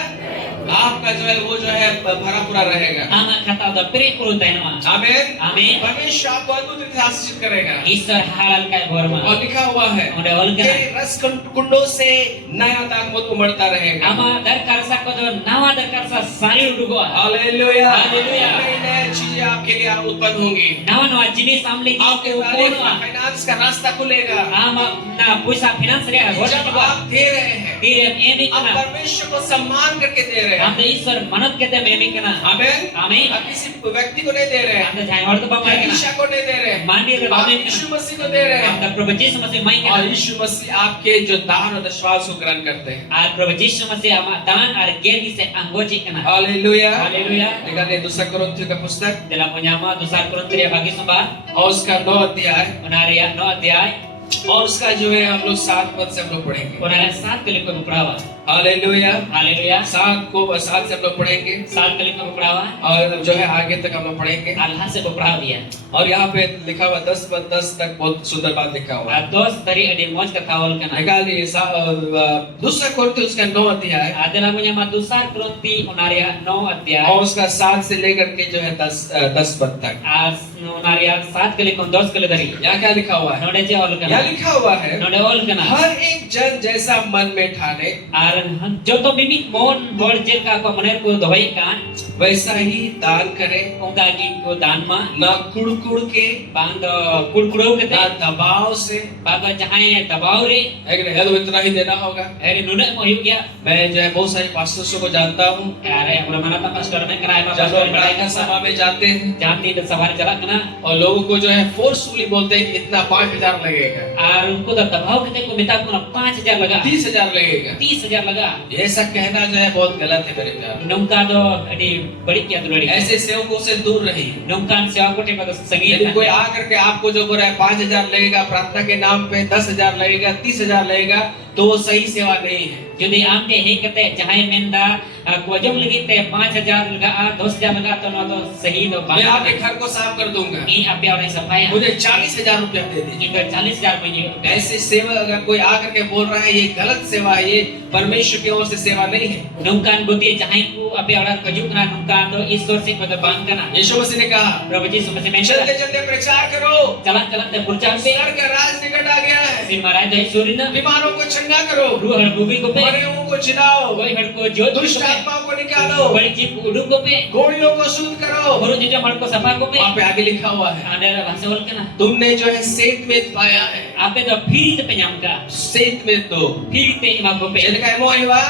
आपका जो है वो जो है भरा पूरा रहेगा। आमा खाता तो पेरी पुरु धनवा आमीन। आमीन परमेश्वर आपको अद्भुत रीति से आशीषित करेगा। ईश्वर हालाल का भरमा और लिखा हुआ है और वलगना तेरे रस कुंडों से नया दाखमत उमड़ता रहेगा। आमा दरकार सा को तो नवा दरकार सा सारी उडुगो हालेलुया। हालेलुया। नई चीजें आपके लिए उत्पन्न होंगी। नवा नवा जिनिस सामने की आपके फाइनेंस का रास्ता खुलेगा। आमा ना पैसा फाइनेंस रे जब आप दे रहे हैं तीरे एमी आप कना परमेश्वर को सम्मान करके दे रहे हम हैं। तो ईश्वर मनत कहते हैं एमी कना आमीन। आमीन आप किसी व्यक्ति को नहीं दे रहे हम हैं, तो जाय और तो बाबा ईशा को नहीं दे रहे हैं, मांडी रे आप बाबे यीशु मसीह को दे रहे हम हैं। तो प्रभु यीशु मसीह माई और कना यीशु मसीह आपके जो दान और दशवास को ग्रहण करते हैं। और प्रभु यीशु मसीह आमा दान और गेरी से अंगोजी कना हालेलुया। हालेलुया निकालिए दूसरा कोरिन्थियों का पुस्तक dalam penyama dosar Korintus bagi sembah और उसका 9 अध्याय Unaria no अध्याय और उसका जो है हम लोग 7 पद से हम लोग पढ़ेंगे। Unaria 7 kali ko beprawa hallelujah. Haleluya 7 से हम लोग पढ़ेंगे 7 kali ko beprawa और जो है आगे तक हम लोग पढ़ेंगे। Allah se beprawa dia और यहाँ पे लिखा हुआ 10 पद 10 तक बहुत सुंदर बात लिखा हुआ है। Dos dari adi moj ka kawal kana निकालिए दूसरा कोरिन्थियों उसका 9 अध्याय Dalam penyama dosar Korintus Unaria no और अध्याय उसका 7 से लेकर के जो है 10 पद तक। Unaria 7 kali ko 10 kali dari यहाँ क्या लिखा हुआ है? Node je ol यहाँ kana लिखा हुआ है Node ol kana हर एक जन जैसा मन में ठाने Aran joto mimik mon bol je ka ko maner ko doi kan वैसा ही दान करे, Ongga gi ko dan ma ना कुड़ के, bang कुड़कुड़ो के ना दबाव से। बाबा जहाँ दबाव रे है कि नहीं? है तो इतना ही देना होगा। अरे नुने मोहिब गया मैं जो है बहुत सारे पास्टर्स को जानता हूँ, अरे हमरा मना था पास्टर में कराए जब पास्टर लोग बड़ाई प्रार्थना का सभा में जाते हैं जानती तो सवार चला कना और लोगों को जो है फोर्सफुली बोलते हैं कि इतना 5000 लगेगा, और उनको तो दबाव के को मिता को 5000 लगा 30,000 लगेगा। 30,000 लगा ये सब कहना जो है बहुत गलत है मेरे प्यार। नुमका तो अड़ी बड़ी क्या दुलड़ी ऐसे सेवकों से दूर रहिए। नुमकान सेवा कोटे को संगीत यदि कोई आकर के आपको जो बोल रहा है 5,000 लगेगा प्रार्थना के नाम पे, 10,000 लगेगा, 30,000 लगेगा, तो वो सही सेवा नहीं है। यदि आमके हे कहते जहाँ मेंदा कोजम लगी ते 5,000 लगा 10,000 लगा तो ना तो सही तो मैं आपके घर को साफ कर दूंगा, ये आप और सफाई मुझे 40,000 रुपया दे दीजिए। इधर 40,000 महीने ऐसे सेवा अगर कोई आकर के बोल रहा है ये गलत सेवा है, ये परमेश्वर की ओर से सेवा नहीं है, Nungkan buti jahai ku ape orang kajuk kana nungka to ईश्वर से ko bang kana यीशु मसीह ने कहा Prabhu Yesus masih main चलते चलते प्रचार करो, jalan-jalan te purcang pe स्वर्ग का राज निकट आ गया है, si marai dai surina बीमारों को चंगा करो, ruh har bugi ko pe मरे हुओं को जिलाओ, koi har ko jod दुष्ट आत्माओं को निकालो, bari jip udung ko pe घोड़ियों को शुद्ध करो। guru jija mar ko sapa ko pe वहाँ पे आगे लिखा हुआ है, ada bahasa ul kana तुमने जो है सेत में पाया है, ape do phiri te penyamka सेत में तो phiri te imam ko pe का मोहिवा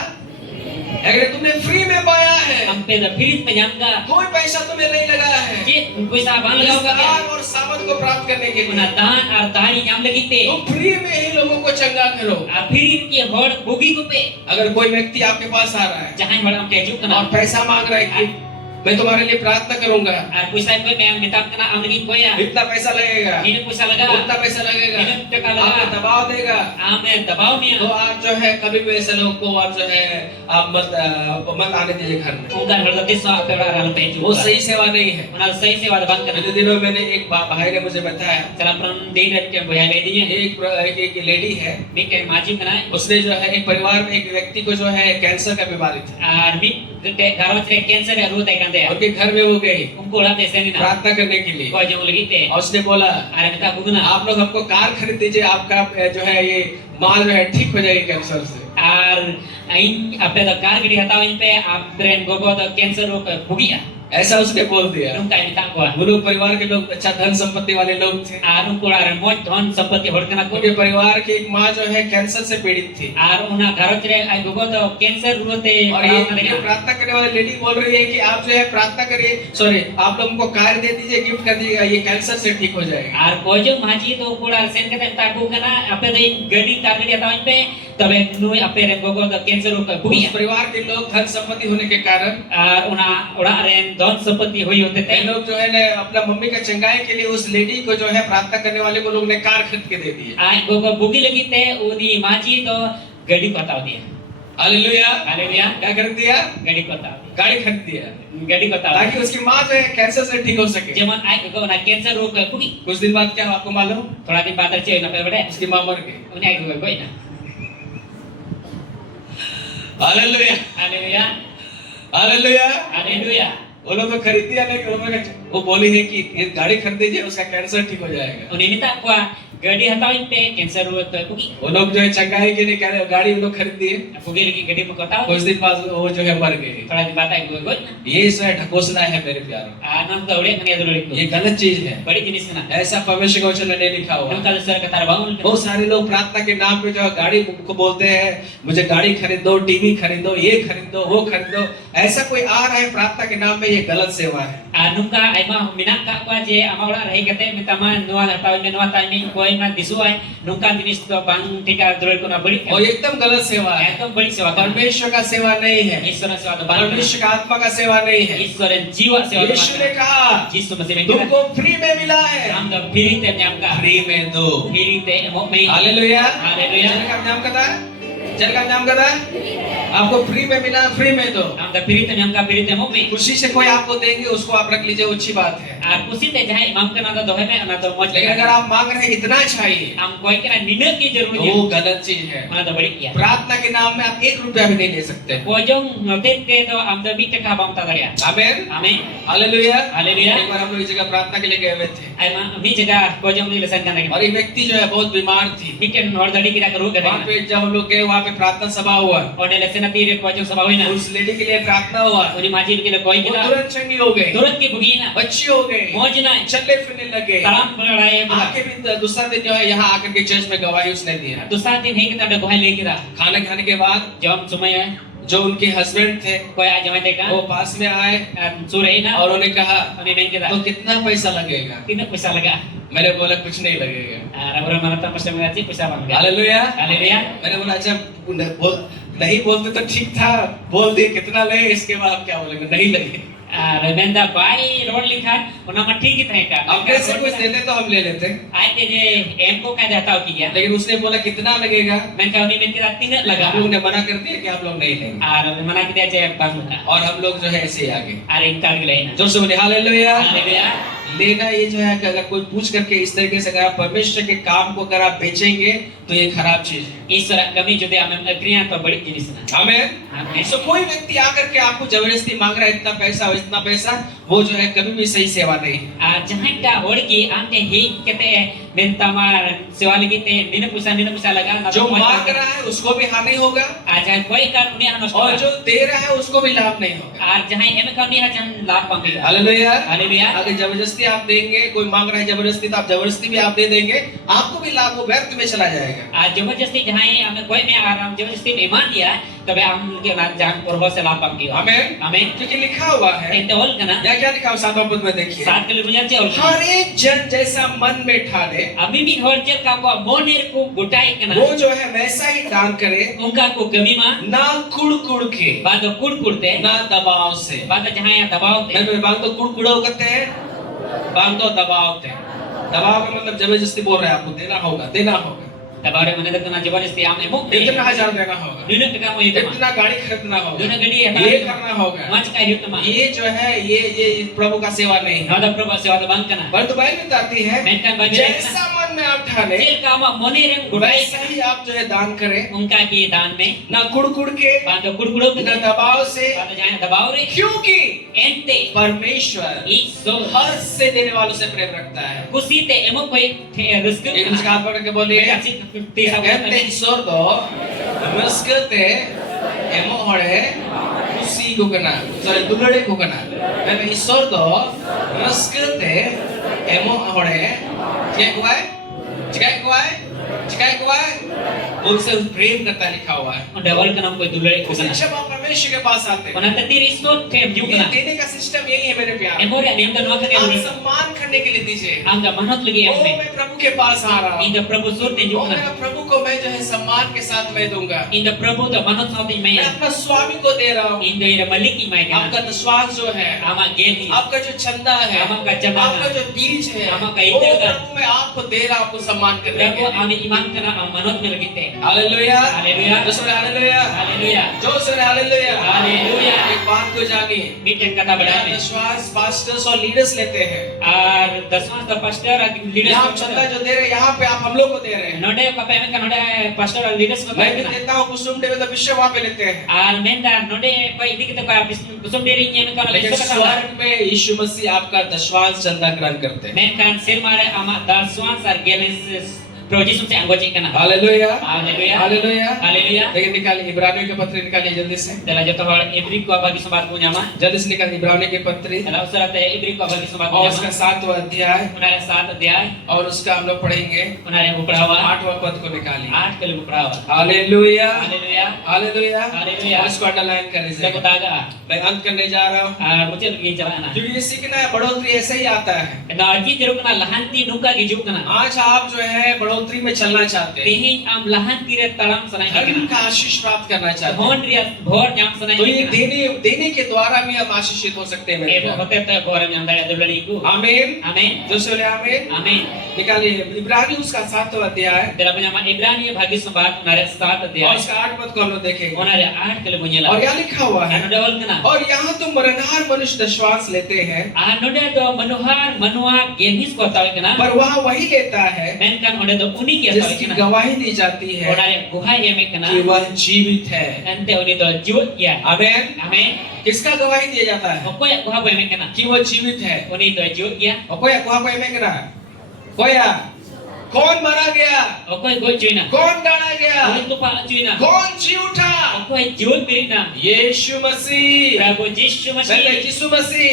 अगर तुमने फ्री में पाया है, ampe do phiri te penyamka कोई पैसा तुम्हें नहीं लगा है, je koisa bang lagaw ka दान और सामर्थ को प्राप्त करने के una लिए dan ar dari nyam lagi te तुम फ्री में ही लोगों को चंगा करो। phiri ki hor bugi ko pe अगर कोई व्यक्ति आपके पास आ रहा है jahan hor am kejuk kana और पैसा मांग रहा है कि मैं तुम्हारे लिए प्रार्थना करूंगा, ar koisa ko me ang mitam kana am lagi ko ya इतना पैसा लगेगा, ini koisa laga उतना पैसा लगेगा, ini टका आपको laga दबाव देगा, ame dabaw niya तो आप जो है कभी भी ऐसे लोगों को आप जो है आप मत आने दीजिए घर में, ungkar hardati so ape ora ral pe वो सही सेवा नहीं है। unal sai se wad bang kana पिछले दिनों मैंने एक भाई ने मुझे बताया, salam pram dei rat ke boya le diye एक लेडी है, mi ke maji kana उसने जो है एक परिवार में एक व्यक्ति को जो है कैंसर का बीमारी थी, ar mi te garot re cancer ru tai kan de उनके घर में वो गई umko la te senina प्रार्थना करने के लिए, ko jong lagi te और उसने बोला ar mita buguna आप लोग हमको कार खरीद दीजिए, आपका जो है ये माल जो है ठीक हो जाएगी कैंसर से। ar ain ape da kar gidi hatawin pe apren gogo da cancer ro bugia ऐसा उसने बोल दिया। nung kai mita ko वो लोग परिवार के लोग अच्छा धन संपत्ति वाले लोग थे, ar umko ar moj dhon sampati hor kana ko उनके परिवार की एक माँ जो है कैंसर से पीड़ित थी, ar una garot re ai gogo da cancer ru te और ये प्रार्थना करने वाली लेडी बोल रही है कि आप जो है प्रार्थना करिए, सॉरी आप लोग हमको कार दे दीजिए, गिफ्ट कर दीजिएगा, ये कैंसर से ठीक हो जाएगा। ar ko jong maji to umko ar sen kata ta ko kana ape da gadi kar gidi hatawin pe tabe nu ape re gogo da cancer ru उस bugia परिवार के लोग धन संपत्ति होने के कारण ar una ora ren dhon sampati hoi hote ये te लोग जो है ना अपना मम्मी का चंगाई के लिए उस लेडी को जो है प्रार्थना करने वाले को लोग ने कार खरीद के दे दी। ai gogo bugi lagi te uni maji to gadi ko hataw dia hallelujah, haleluya क्या खरीद दिया? gadi ko hataw गाड़ी खरीद दिया gadi ko hataw ताकि उसकी माँ जो है कैंसर से ठीक हो सके। जेमन ai gogo na cancer ru bugi कुछ दिन बाद क्या हुआ आपको मालूम? thoda din batar che na pe bade उसकी माँ मर गई। uni ai gogo koi na hallelujah, haleluya hallelujah. haleluya वो लोग तो खरीद दिया, लेकिन वो बोली है कि ये गाड़ी खरीद दीजिए, उसका कैंसर ठीक हो जाएगा। uni minta ko gadi hatawin pe cancer ru to bugi वो लोग जो है चंगाई के लिए गाड़ी वो लोग खरीद दिए, bugi lagi gadi mo ko taw कुछ दिन बाद वो जो है मर गए। thoda din batar gogo koi na ये जो है ढकोसला है मेरे प्यारों, anam to ure ngani adu lagi ये गलत चीज है, badi jinis kana ऐसा परमेश्वर के वचन में नहीं लिखा हुआ। nung kal sar katar bangun बहुत सारे लोग प्रार्थना के नाम पे जो है गाड़ी को बोलते हैं, मुझे गाड़ी खरीदो, टीवी खरीदो, ये खरीदो, वो खरीदो, ऐसा कोई आ रहा है प्रार्थना के नाम में, ये गलत सेवा है। nungka ai ma minak ka ko je ama ora rahi kate mitama nuwa hatawin me nuwa timing koi na disu ai nungka jinis to bang tika drol ko na badi और ये एकदम गलत सेवा है, ekdom badi sewa kan परमेश्वर का सेवा नहीं है, ईश्वर सेवा to bang परमेश्वर का आत्मा का सेवा नहीं है। ईश्वर jiwa sewa to यीशु ने कहा jisu masih me kita तुमको फ्री में मिला है, am da phiri te nyam ka free में दो। phiri te mo me hallelujah, haleluya चल का नाम कदा, चल का नाम कदा, आपको फ्री में मिला, फ्री में दो। am da phiri te nyam ka phiri te mo me खुशी से कोई आपको देंगे, उसको आप रख लीजिए, अच्छी बात है। ar kusi te jahai imam kana da dohe me ana to moj लेकिन अगर आप मांग रहे हैं इतना चाहिए, am koi kena nina ki तो jarur वो je गलत चीज है। mana da badi kiya प्रार्थना के नाम में आप 1 रुपया भी नहीं ले सकते। pojong notet te to am da bi taka bang ta daria आमीन, amen हालेलुया। haleluya एक बार हम लोग इस जगह प्रार्थना के लिए गए हुए थे, ai ma mi jaga pojong ni lesan kan lagi और एक व्यक्ति जो है बहुत बीमार थी। bikin hor dadi kita keru वहाँ kada पे जब हम लोग गए, वहाँ पे प्रार्थना सभा हुआ, ode lesan ati re pojong sabah hoina उस लेडी के लिए प्रार्थना हुआ, uni maji ke koi वो kita तुरंत चंगी हो गई, turut ki bugina अच्छी हो गई, moj na चलने फिरने लगे। taram peraye आके भी दूसरा दिन जो है यहाँ आकर के चर्च में गवाही उसने दिया। tu saat din he kita ada gohai le kita खाना खाने के बाद jom sumaya जो उनके हस्बैंड थे koi a jamai deka वो पास में आए surai na और उन्होंने कहा uni main kita तो कितना पैसा लगेगा? kita पैसा लगा मैंने बोला कुछ नहीं लगेगा। orang mana tak mesti mengaji पैसा bang हालेलुया। haleluya मैंने बोला अच्छा नहीं बोलते तो ठीक था, बोल दिए कितना लगे, इसके बाद क्या बोलेंगे? नहीं लगे। Remenda bai road लिखा ona ma ठीक ही था अपने से कुछ देते तो हम ले लेते, ai te je em ko ka jata ki ya लेकिन उसने बोला कितना लगेगा? men ka uni men kita tina laga हम लोग ने मना कर दिया कि आप लोग नहीं लेंगे, ar mana kita je bang और हम लोग जो है ऐसे ही आगे। ar ingkar gila ina जो से बोले हालेलुया, haleluya लेना ये जो है कि अगर कोई पूछ करके इस तरीके से अगर आप परमेश्वर के काम को अगर आप बेचेंगे तो ये खराब चीज है। ईश्वर कमी जुदे आमें अग्रिया तो बड़ी जिनिस ना आमेन। आमेन सो कोई व्यक्ति आकर के आपको जबरदस्ती मांग रहा है इतना पैसा और इतना पैसा, वो जो है कभी भी सही सेवा नहीं है। जहाँ का होड़ की आमटे ही कहते बेंतामा सेवा लगी ते निने पुसा लगा जो मांग रहा है उसको भी हानि होगा आज कोई का उन्हें नष्ट और जो दे रहा है उसको भी लाभ नहीं होगा। आज जहाँ एम का उन्हें जन लाभ पाएंगे। हालेलुया। हालेलुया। अगर जबरदस्ती आप देंगे, कोई मांग रहा है जबरदस्ती, तो आप जबरदस्ती भी आप दे देंगे, आपको भी लाभ वो व्यर्थ में चला जाएगा। आज जबरदस्ती जहाँ हमें कोई में आराम जबरदस्ती मेहमान दिया तबे हम के ना जान प्रभु से लाभ पाएंगे। आमेन। आमेन। क्योंकि लिखा हुआ है, इतने होल करना या क्या लिखा हुआ 7वां पद में देखिए, 7 किलो बुझा चे हर एक जन जैसा मन में ठाने अभी भी होड़ चल का को मोनेर को गुटाई करना वो जो है वैसा ही दान करे, उनका को कमी मां ना कुड़ के, बाद कुड़ते ना दबाव से। बाद जहाँ यहाँ दबाव थे मैं बांग तो कुड़ो करते हैं, बांग तो दबाव थे। दबाव का मतलब जबरदस्ती बोल रहे हैं आपको देना होगा। दबाव रे मने देखना जबरदस्ती आमे मुक्त इतना 1000 देना होगा, दुनिया टका में इतना गाड़ी खरीदना होगा, दुनिया गड़ी ये करना होगा। मंच का युक्त मा ये जो है ये प्रभु का सेवा नहीं है। ना प्रभु सेवा तो बंद करना पर तो बाइबल में बताती है, मैंने बाइबल जैसा मन में आप ठाने जेल का मा मोने रे गुटाई वैसा ही आप जो है दान करें, उनका की दान में ना कुड़ के, बाद कुड़कुड़ो ना दबाव से, बाद जहाँ दबाव रे क्योंकि एंते परमेश्वर ईश्वर हर से देने वालों से प्रेम रखता है। खुशी ते एमो कोई रिस्क एक दूसरे हाथ पकड़ के बोलिए, Gente sordo, meskete, emo hore, kusi gugana, sorry, dulade gugana. Tapi sordo, meskete, emo hore, चिकाई कुआए, उनसे प्रेम करता लिखा हुआ है। और डबल का नाम कोई दुलड़े गugana. जब आप परमेश्वर के पास आते हैं, उन्हें ततीर इसको टेम जुगना. देने का सिस्टम यही है मेरे प्यार। एमोरे नियम तो नौकर के आप दुलड़े. सम्मान करने के लिए दीजिए। आंगा मनोत लगी ओ हमने. मैं प्रभु के पास आ रहा हूँ। इंद्र प्रभु सुरते ओ जुगना. मैं प्रभु को मैं जो है सम्मान के साथ मैं दूंगा। इंद्र प्रभु तो मनोत साथी मैं. मैं अपना स्वामी को दे रहा हूँ। इंद्र इरे मलिक की मैं क्या. आपका दशवांश जो है, आमा गेली. आपका जो चंदा है, आपका जमा, आपका जो बीज है, आपका वो इत्र का. प्रभु मैं आपको दे रहा हूँ, आपको सम्मान कर रहा प्रभु हूँ। आमी ईमान करना आम मनोत में लगी थे. Hallelujah, hallelujah. जोर हालेलुया, हालेलुया. जोर से हालेलुया, हालेलुया. एक बात को जानिए, मीटिंग कथा बढ़ा में. दशवांश पास्टर्स और लीडर्स लेते हैं। और दसवां तो पास्टर और लीडर्स. यहाँ चंदा जो दे रहे हैं, यहाँ पे आप हम लोग को दे रहे हैं। नोडे कपे में का नोडे पास्टर और लीडर्स को मैं भी कहना. देता हूँ, कुसुम देवे तो विश्व वहाँ पे लेते हैं। और मेंदा नोडे कोई दिख तो का कुसुम डेरी में का लेकिन विश्व का. स्वर्ग में यीशु मसीह आपका दशवांश चंदा ग्रहण करते हैं। मैं कान सिर मारे आमा दसवां सर गेलिस प्रोजिशन से अंगोची करना. Hallelujah, hallelujah. हालेलुया। हालेलुया. लेकिन निकालिए इब्रानियों के पत्र निकालिए जल्दी से, चला जो तो इब्री को अबागी संवाद पुण्य मा. जल्दी से निकालिए इब्रानियों के पत्र चला उसरा ते इब्री को अबागी संवाद और पुण्य उसका मा. 7वां अध्याय उनारे 7 अध्याय और उसका हम लोग पढ़ेंगे उनारे उपरावा 8वां पद को निकालिए। 8 के उपरावा. Hallelujah, hallelujah. Hallelujah, hallelujah. और इसको अंडरलाइन कर जब लीजिए। बतागा मैं अंत करने जा रहा हूँ, मुझे लगी चलाना. क्योंकि ये सीखना है, बढ़ोतरी ऐसे ही आता है। नाजी जरुकना लहांती नुका की जुकना. आज आप जो है बढ़ोतरी में चलना चाहते हैं, तेही आम लहांती रे तड़म सनाई धर्म करना. का आशीष प्राप्त करना चाहते हैं, होन रिया भोर जाम सनाई तो ये करना. देने के द्वारा भी हम आशीषित हो सकते हैं मेरे एबो प्यारे। होते तो भोर में अंदर दुलड़ी को. आमीन, आमीन. जो से बोले आमीन। आमीन. निकालिए इब्रानी उसका 7वां अध्याय तेरा पजामा इब्रानी भाग्य संवाद उनारे 7 और अध्याय उसका 8 पद को हम लोग देखेंगे। उनारे 8 के बुझेला. और यहाँ लिखा हुआ है, नोडे ओलकना. और यहाँ तो मरणहार मनुष्य दशवांश लेते हैं, नोडे तो मनोहर मनुआ गेनिस को तावे कना. पर वहाँ वही लेता है मेनकान ओडे तो उनी के तावे जिसकी कना. गवाही दी जाती है उनारे गुहा ये में कना. कि वह जीवित है। अंते उनी तो जीवित किया. आमीन। आमीन. किसका गवाही दिया जाता है ओकोय गुहा पे में कना. कि वह जीवित है? उनी तो जीवित किया. कोया गुहा को में करा कोया कौन मारा गया, ओकोय गोय चुइना. कौन डाला गया, उनी तो पा चुइना. कौन जी उठा? ओकोय जीवित बिना. यीशु मसीह। प्रभु यीशु पहले मसीह. यीशु मसीह,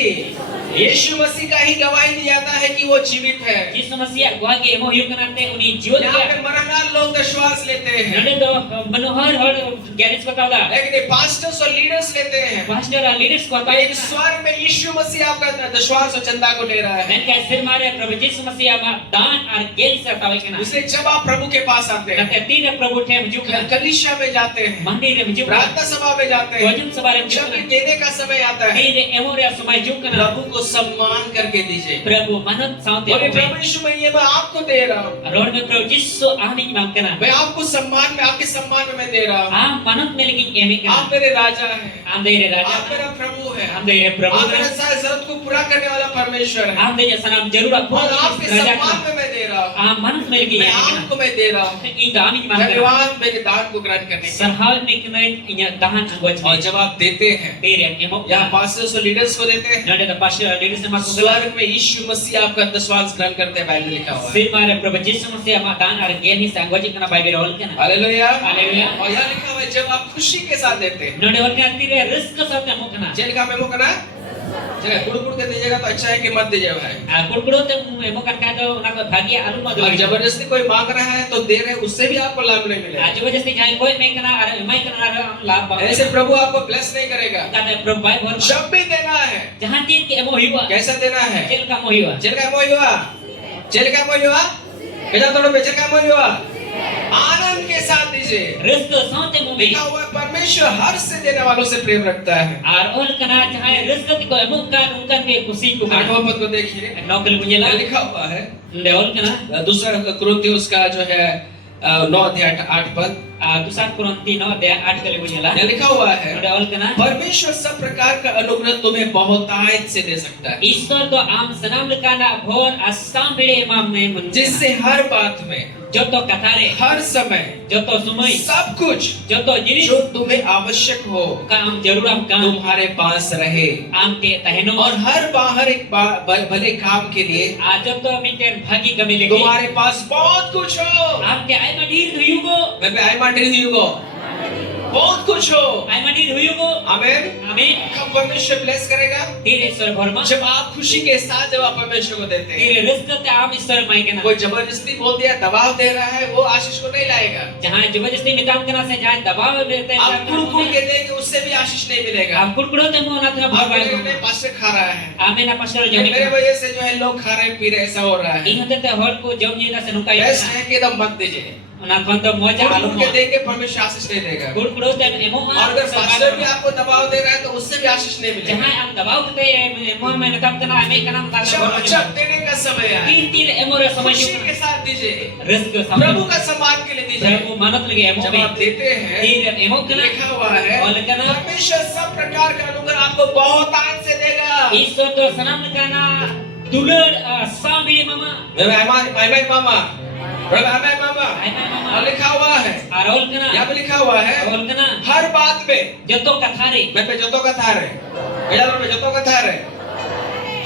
यीशु मसीह का ही गवाही दी जाता है कि वो जीवित है। यीशु मसीह गुहा के एमो हियो कनाते उनी जीवित यहाँ किया. पे मरणहार लोग दशवांश लेते हैं, नोडे तो मनोहर हर गेनिस को तावला. लेकिन ये पास्टर्स और लीडर्स लेते हैं। पास्टर और लीडर्स को तावे एक स्वर्ग में यीशु मसीह आपका दशवांश और चंदा को ले रहा है। मैं क्या सिर मारे प्रभु यीशु मसीह मा दान और गेल से तावे कना. इसलिए जब आप प्रभु के पास आते हैं, नते तीन प्रभु थे मुजुकना. कलीसिया में जाते हैं, मंदिर में मुजुकना. प्रार्थना सभा में जाते हैं, भोजन सभा में जब भी मुजुकना. देने का समय आता है, हे एमोरिया समय जुकना. प्रभु को सम्मान करके दीजिए। प्रभु मनत साउते और ये होते. प्रभु यीशु मैं ये मैं आपको दे रहा हूँ, रोड में प्रभु यीशु आनी मांगना. मैं आपको सम्मान में, आपके सम्मान में मैं दे रहा हूँ। आम manut meligi emi आप kana मेरे राजा हैं, am deire raja आप मेरा प्रभु हैं, am deire prabhu आप मेरे सारी जरूरत को पूरा करने वाला परमेश्वर है। am deire sanam jarura और आपके raja सम्मान kana में मैं दे रहा हूँ, am manut meligi मैं emi kana आपको मैं दे रहा हूँ। i dami man धन्यवाद मेरे दान को ग्रहण करने के लिए। sarhaw me kena inya dahan angwaj और me जब आप देते हैं, deire emo यहाँ पास्टर्स और लीडर्स को देते हैं, nade da pastor leaders ma ko स्वर्ग में यीशु मसीह आपका दशवांश ग्रहण करते हैं, बाइबल में लिखा हुआ है। sir mare prabhu jisu masih ama dan ar geni sangwaj kana bible rol kana hallelujah. Hallelujah. और यहाँ लिखा हुआ है जब आप खुशी के साथ देते हैं, nade wal kana tire risk sa ta mo kana jail का मेमो करना जगह कुड़ के दीजिएगा तो अच्छा है कि मत दीजिए भाई। kurkudo te emo kan ka do na ko bhagi alu ma do और जबरदस्ती कोई मांग रहा है तो दे रहे, उससे भी आपको लाभ नहीं मिलेगा। आज वजह से जाए कोई मैं कना अरे मैं कना लाभ पाऊं ऐसे प्रभु आपको ब्लेस नहीं करेगा। कहते प्रभु भाई भर जब भी देना है, जहां तीर के एमो हुआ कैसा देना है? जेल का मो हुआ जेल का मोह हुआ, जेल का मोह हुआ, बेटा थोड़ा बेचल का मोह हुआ, आनंद के साथ दीजिए। रिस्क साथे मो में लिखा हुआ है परमेश्वर हर से देने वालों से प्रेम रखता है। और ओल कना चाहे रिस्क को एमो का उनका के खुशी को आठवां पद को देखिए, नौकल मुझेला लिखा हुआ है देवल कना दूसरा कुरिन्थियोस का जो है 9 अध्याय 8 पद, दूसरा कुरिन्थी 9 अध्याय 8 कले मुझेला यहाँ लिखा हुआ है देवल कना परमेश्वर सब प्रकार का अनुग्रह तुम्हें बहुतायत से दे सकता है, ईश्वर तो आम सनाम लकाना भोर आसाम बेड़े माम में मन जिससे हर बात में, जो तो कथारे हर समय, जो तो सुमई सब कुछ जो तो जिनिस जो तुम्हें आवश्यक हो काम जरूर हम काम तुम्हारे पास रहे, आम के तहनो और हर बाहर एक भले काम के लिए आज तो मिटेन भागी कमी लेके तुम्हारे पास बहुत कुछ हो। आपके आई मडीर हुयुगो मैं आई माटे हुयुगो, बहुत कुछ हो। आई मडीर हुयुगो आमीन। आमीन कब परमेश्वर ब्लेस करेगा? तेरे ईश्वर भरमा जब आप खुशी के साथ जब आप परमेश्वर को देते हैं। तेरे रिस्क ते आम ईश्वर माई के ना कोई जबरदस्ती बोल दिया, दबाव दे रहा है, वो आशीष को नहीं लाएगा। जहां जबरदस्ती मिताम करना से जहां दबाव देते आप कुड़ के देंगे, उससे भी आशीष नहीं मिलेगा। आप कुड़कुड़ो ते मो ना था आप भरवाई बोलेंगे, पास्टर खा रहा है, आमीन ना पास्टर ये जमी मेरे वजह से जो है लोग खा रहे पी रहे, ऐसा हो रहा है। इन होते ते हर को जम नहीं से नुका बेस्ट है कि एकदम मत दीजिए। ना कौन तो मजा आलू कुड़ के देंगे, परमेश्वर आशीष नहीं देगा। कुड़कुड़ो ते एमो और अगर पास्टर भी आपको दबाव दे रहा है तो उससे भी आशीष नहीं मिलेगा। जहां हम दबाव करते एमो में नतम तना हमें कना मता जब देने का समय आए, तीन तीन एमो रे समय खुशी के साथ दीजिए, रिस्क प्रभु का सम्मान के लिए दीजिए। प्रभु मानत लगे एमो जब में आप देते हैं, तीन एमो कना लिखा हुआ है और कना परमेश्वर सब प्रकार का अनुग्रह आपको बहुत आन से देगा। ईश्वर तो सनम कना दुलर साबिले मामा मामा और लिखा हुआ है, आरोल कना यहाँ पे लिखा हुआ है आरोल कना हर बात में, जो तो कथा रे मैं पे जो तो कथा रे, जो तो कथा रे,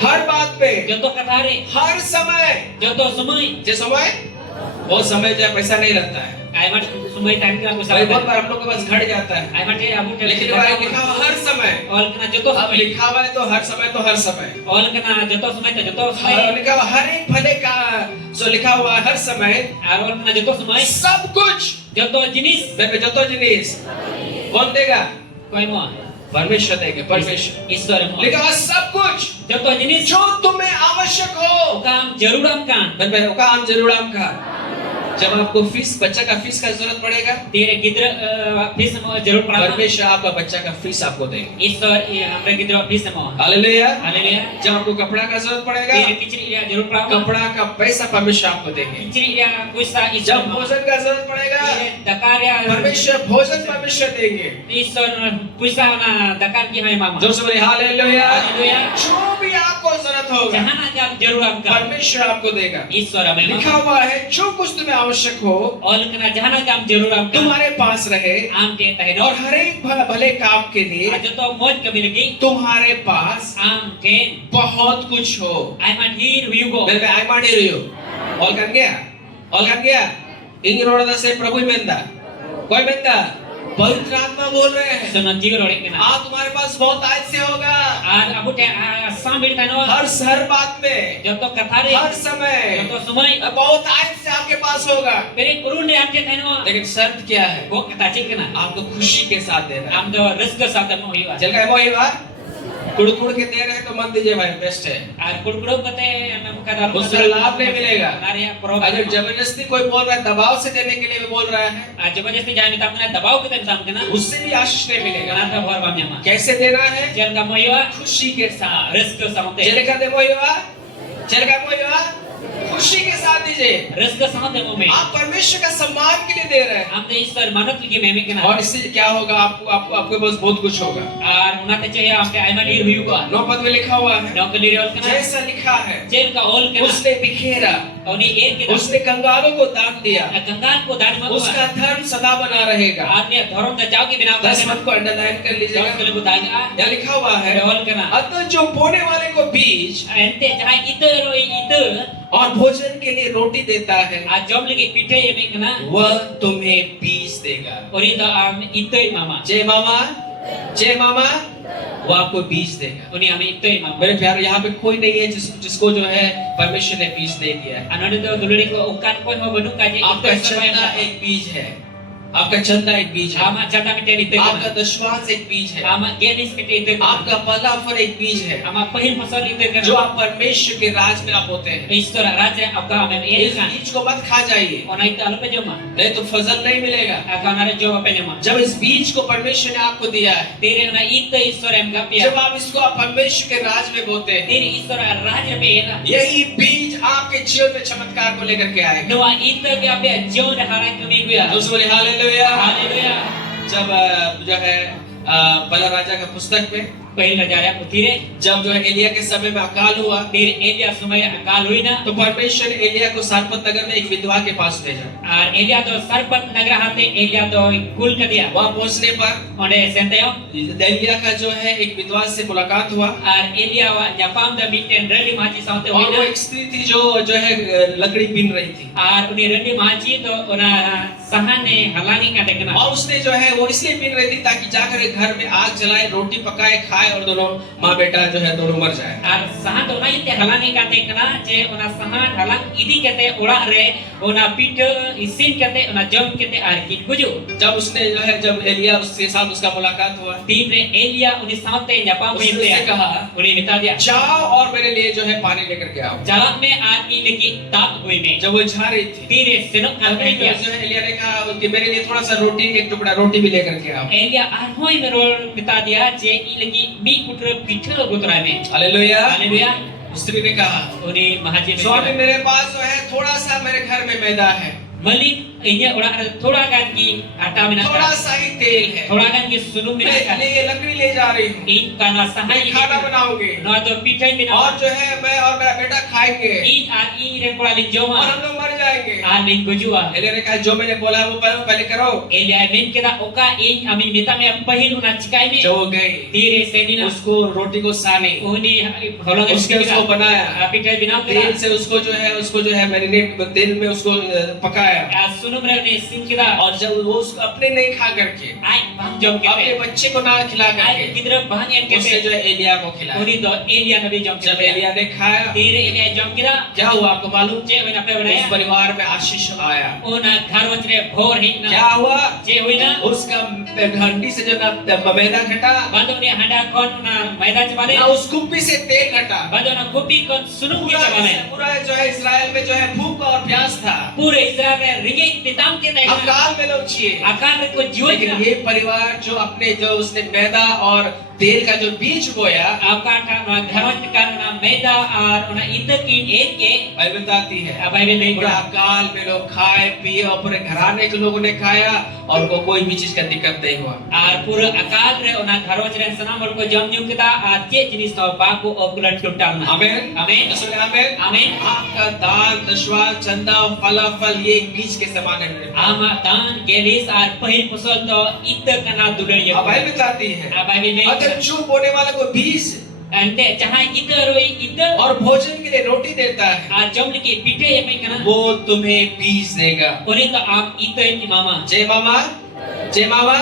हर बात पे, जो तो कथा रे हर समय, जो तो समय जो समय, वो समय जो है पैसा नहीं रहता है। आई मत समय टाइम का कुछ बहुत बार हम लोग के पास घट जाता है, आई मत अबू लेकिन लिखा हुआ हर समय, और कना जो तो अब समय लिखा हुआ है तो हर समय तो हर समय, और कना जो तो समय तो जो तो और समय लिखा हुआ हर एक भले का, सो लिखा हुआ है हर समय आरोल कना जो तो समय सब कुछ, जो तो जिनिस जो तो जिनिस कौन देगा? कोई मो परमेश्वर देंगे, परमेश्वर। ईश्वर मो लिखा हुआ सब कुछ जो तो जिनिस जो तुम्हें आवश्यक हो, काम जरूर हम काम काम जरूर हम का। जब आपको फीस, बच्चा का फीस का जरूरत पड़ेगा, तेरे गिद्र फीस मो जरूर पड़ा परमेश्वर आपका बच्चा का फीस आपको देंगे। ईश्वर हमरे गिद्र फीस मो हालेलुया। हालेलुया जब आपको कपड़ा का जरूरत पड़ेगा, तेरे किचरी जरूर पड़ा कपड़ा का पैसा परमेश्वर आपको देंगे। किचरी पैसा जब ईश्वर भोजन का जरूरत पड़ेगा, दकार परमेश्वर भोजन परमेश्वर देंगे। ईश्वर पैसा ना दकार की है मामा जोर से बोलिए हालेलुया। हालेलुया जो भी आपको जरूरत होगा, जहां ना जब जरूर हम काम परमेश्वर आपको देगा। ईश्वर हमें लिखा हुआ है जो कुछ तुम्हें आवश्यक हो, और कना जहां ना काम जरूर हम काम तुम्हारे पास रहे, आम के तहनो और हर एक भले काम के लिए जो तो मौज कभी लगी तुम्हारे पास आम के बहुत कुछ हो। आई मत हीर हुयुगो मैं आई माटे रहियो ऑल कर गया, ऑल कर गया। इंग रोड से प्रभु मेंदा कोई मेंदा पवित्र आत्मा बोल रहे हैं, सुन जीव रोड़े कना आज तुम्हारे पास बहुत आयत से होगा। आज अबू ते साम बिल तनो हर बात में, जो तो कथा रे हर समय, जो तो समय बहुत आयत से आपके पास होगा। तेरे कुरुन रे आपके तनो लेकिन शर्त क्या है? वो कथा चिकना आपको खुशी के साथ देना है। आम तो रिस्क साथ में हुआ चल गए वो ही बात, कुड़ के दे रहे हैं तो मत दीजिए भाई, बेस्ट है। और कुड़कुड़ो कते मैं मुका उससे लाभ नहीं मिलेगा। नारिया अगर प्रोग्राम जबरदस्ती कोई बोल रहा है, दबाव से देने के लिए भी बोल रहा है, आज जबरदस्ती जाने का अपना दबाव के तम के ना उससे भी आशीष नहीं मिलेगा। कना था भर बाम यमा कैसे देना है? चल का मोहिवा खुशी के साथ। रिस्क समते चल का दे मोहिवा, चल का मोहिवा, खुशी के साथ दीजिए। raska sahaja momen आप परमेश्वर का सम्मान के लिए दे रहे हैं amte istor manat lagi meme kana और इससे क्या होगा, आपके पास बहुत कुछ होगा। ar unate chaya amte ayma dir huyuga 9 पद में लिखा हुआ है, no kalir ol kana जैसा लिखा है jel ka ol kana उसने बिखेरा, oni ek kita उसने कंगालों को दान दिया, kangan ko dan ma उसका धर्म सदा बना रहेगा। arne dharam ta jaw ki bina 10 पद को अंडरलाइन कर लीजिएगा। kale ko daga यहाँ लिखा हुआ है, ol kana अतः जो बोने वाले को बीज ente jahai itu roi itu और भोजन के लिए रोटी देता है, a jom lagi pithe eme kana वह तुम्हें बीज देगा। ori da am itu mama जय मामा, जय मामा, वो आपको बीज देगा। uni am itu mama मेरे प्यारे, यहाँ पे कोई नहीं है जिसको जो है परमेश्वर ने बीज दे दिया है। anode do duluri ko ukan ko ho banu ka je आपका चंदा एक बीज है, आपका चंदा एक बीज है, ama chata mite itu आपका दशवांश एक बीज है, ama genis mite itu आपका पहला फल एक बीज है, ama pahil fasal itu जो kana आप परमेश्वर के राज में आप होते हैं। istor raja abga am इस e kan बीज को मत खा जाइए, ona itu alupe joma नहीं तो फजल नहीं मिलेगा। akanare joma pe joma जब इस बीज को परमेश्वर ने आपको दिया है, tere ona itu istor em gapia जब आप इसको आप परमेश्वर के राज में बोते हैं, tere istor raja pe ena यही बीज आपके जीवन में चमत्कार को लेकर के आएगा। doa itu gapia jom harai kami gua तो बोले हालेलुया। haleluya जब जो है पहला राजा का पुस्तक में pahil raja putire जब जो है एलिया के समय में अकाल हुआ, tere elia sumaya akal huina तो परमेश्वर ने एलिया को सारपत नगर में एक विधवा के पास भेजा। ar elia do sarpat nagra hate elia do kul ka dia वहां पहुंचने पर onde senteo एलिया का जो है एक विधवा से मुलाकात हुआ ar elia wa japam da miten rali maji saute और वो hoina एक स्त्री थी जो है लकड़ी बीन रही थी ar uni rali maji do ona sahane halani ka dekna और उसने जो है वो इसलिए बीन रही थी ताकि जाकर घर में आग जलाए, रोटी पकाए, खाए और दोनों माँ बेटा जो है दोनों मर जाए। ar sahan ona ite halani ka dekna je ona sahan halang idi kate ora re ona pita isin kate ona jom kate ar kin guju जब उसने जो है जब एलिया उसके साथ उसका मुलाकात हुआ, timre elia uni saute japam उसने me उससे कहा, uni mita dia जाओ और मेरे लिए जो है पानी लेकर के आओ। jalan me ar i lagi tap hui me जब वो जा रही थी, tire senok kan तभी dia जो है एलिया ने कहा कि मेरे लिए थोड़ा सा रोटी, एक टुकड़ा रोटी भी लेकर के आओ। elia ar hoi me rol mita dia je i lagi mi putra pitha gutra me hallelujah. haleluya स्त्री ने कहा, uni mahaji me स्वामी मेरे पास जो है थोड़ा सा मेरे घर में मैदा है, malik inya ora ada thoda gan ki ata थोड़ा minaka सा ही तेल है, thoda gan ki sunum minaka मैं ये लकड़ी ले जा रही हूँ, in kana sahai खाना बनाओगे no to pitha और bina जो है मैं और मेरा बेटा खाएंगे in ar i re kola lin और joma हम लोग मर जाएंगे। ar lin gujua एलिया ने कहा जो मैंने बोला है वो पहले करो। elia men keda oka in ami mita me pahil una chikai me जब वो गई, tire senina उसको रोटी को सानी, uni holong उसके उसको बनाया, pitha bina तेल से उसको जो है मैरिनेट तेल में उसको पकाया sunum re ne sin keda और जब वो उसको अपने नहीं खा करके ai bang jom अपने kete बच्चे को ना खिला ai करके kidra bang en उसने kete जो है एलिया को खिलाया। uni do elia nabi jom जब kete एलिया ने खाया, tire elia jom keda क्या हुआ आपको मालूम? je hoina pe उस banaya परिवार में आशीष आया। ona घर वचरे भोर हिना क्या हुआ? जे होइना उसका हड्डी से जो ना मैदा घटा, बंदोनी हंडा कोन ना मैदा चबाले ना उस कुप्पी से तेल घटा। बंदोना कुपी कोन सुनुम के चबाले पूरा जो है इस्राएल में जो है भूख और प्यास था, पूरे इस्राएल में रिगे तिताम के देखा अकाल में लोग चाहिए। आकार को जीवन लेकिन ये परिवार जो अपने जो उसने मैदा और तेल का जो बीज बोया, आपका ना घरवंत का ना मैदा और ना इतर की एक के बाइबल बताती है बाइबल में पूरा अकाल में लोग खाए पिए और पूरे घराने के लोगों ने खाया और उनको कोई भी चीज का दिक्कत नहीं हुआ। और पूरा अकाल रे ना घरवंत रे सनाम और को जम जुम के ता आज के जिनिस तो बाको ओकुलट टुटाना आमीन आमीन सुने आमीन आमीन आपका दान दशवां चंदा और फलाफल ये एक बीज के समान है। आमा दान गेलिस और पहिल फसल तो इतर कना दुलड़िया बाइबल बताती है बाइबल में अगर चूर बोने वाला को बीज अंते जहां इतर रोई इतर और भोजन के लिए रोटी देता है, आज जमल के पीठे ये में कना वो तुम्हें बीज देगा। उन्हें तो आप इतर की मामा जय मामा, जय मामा।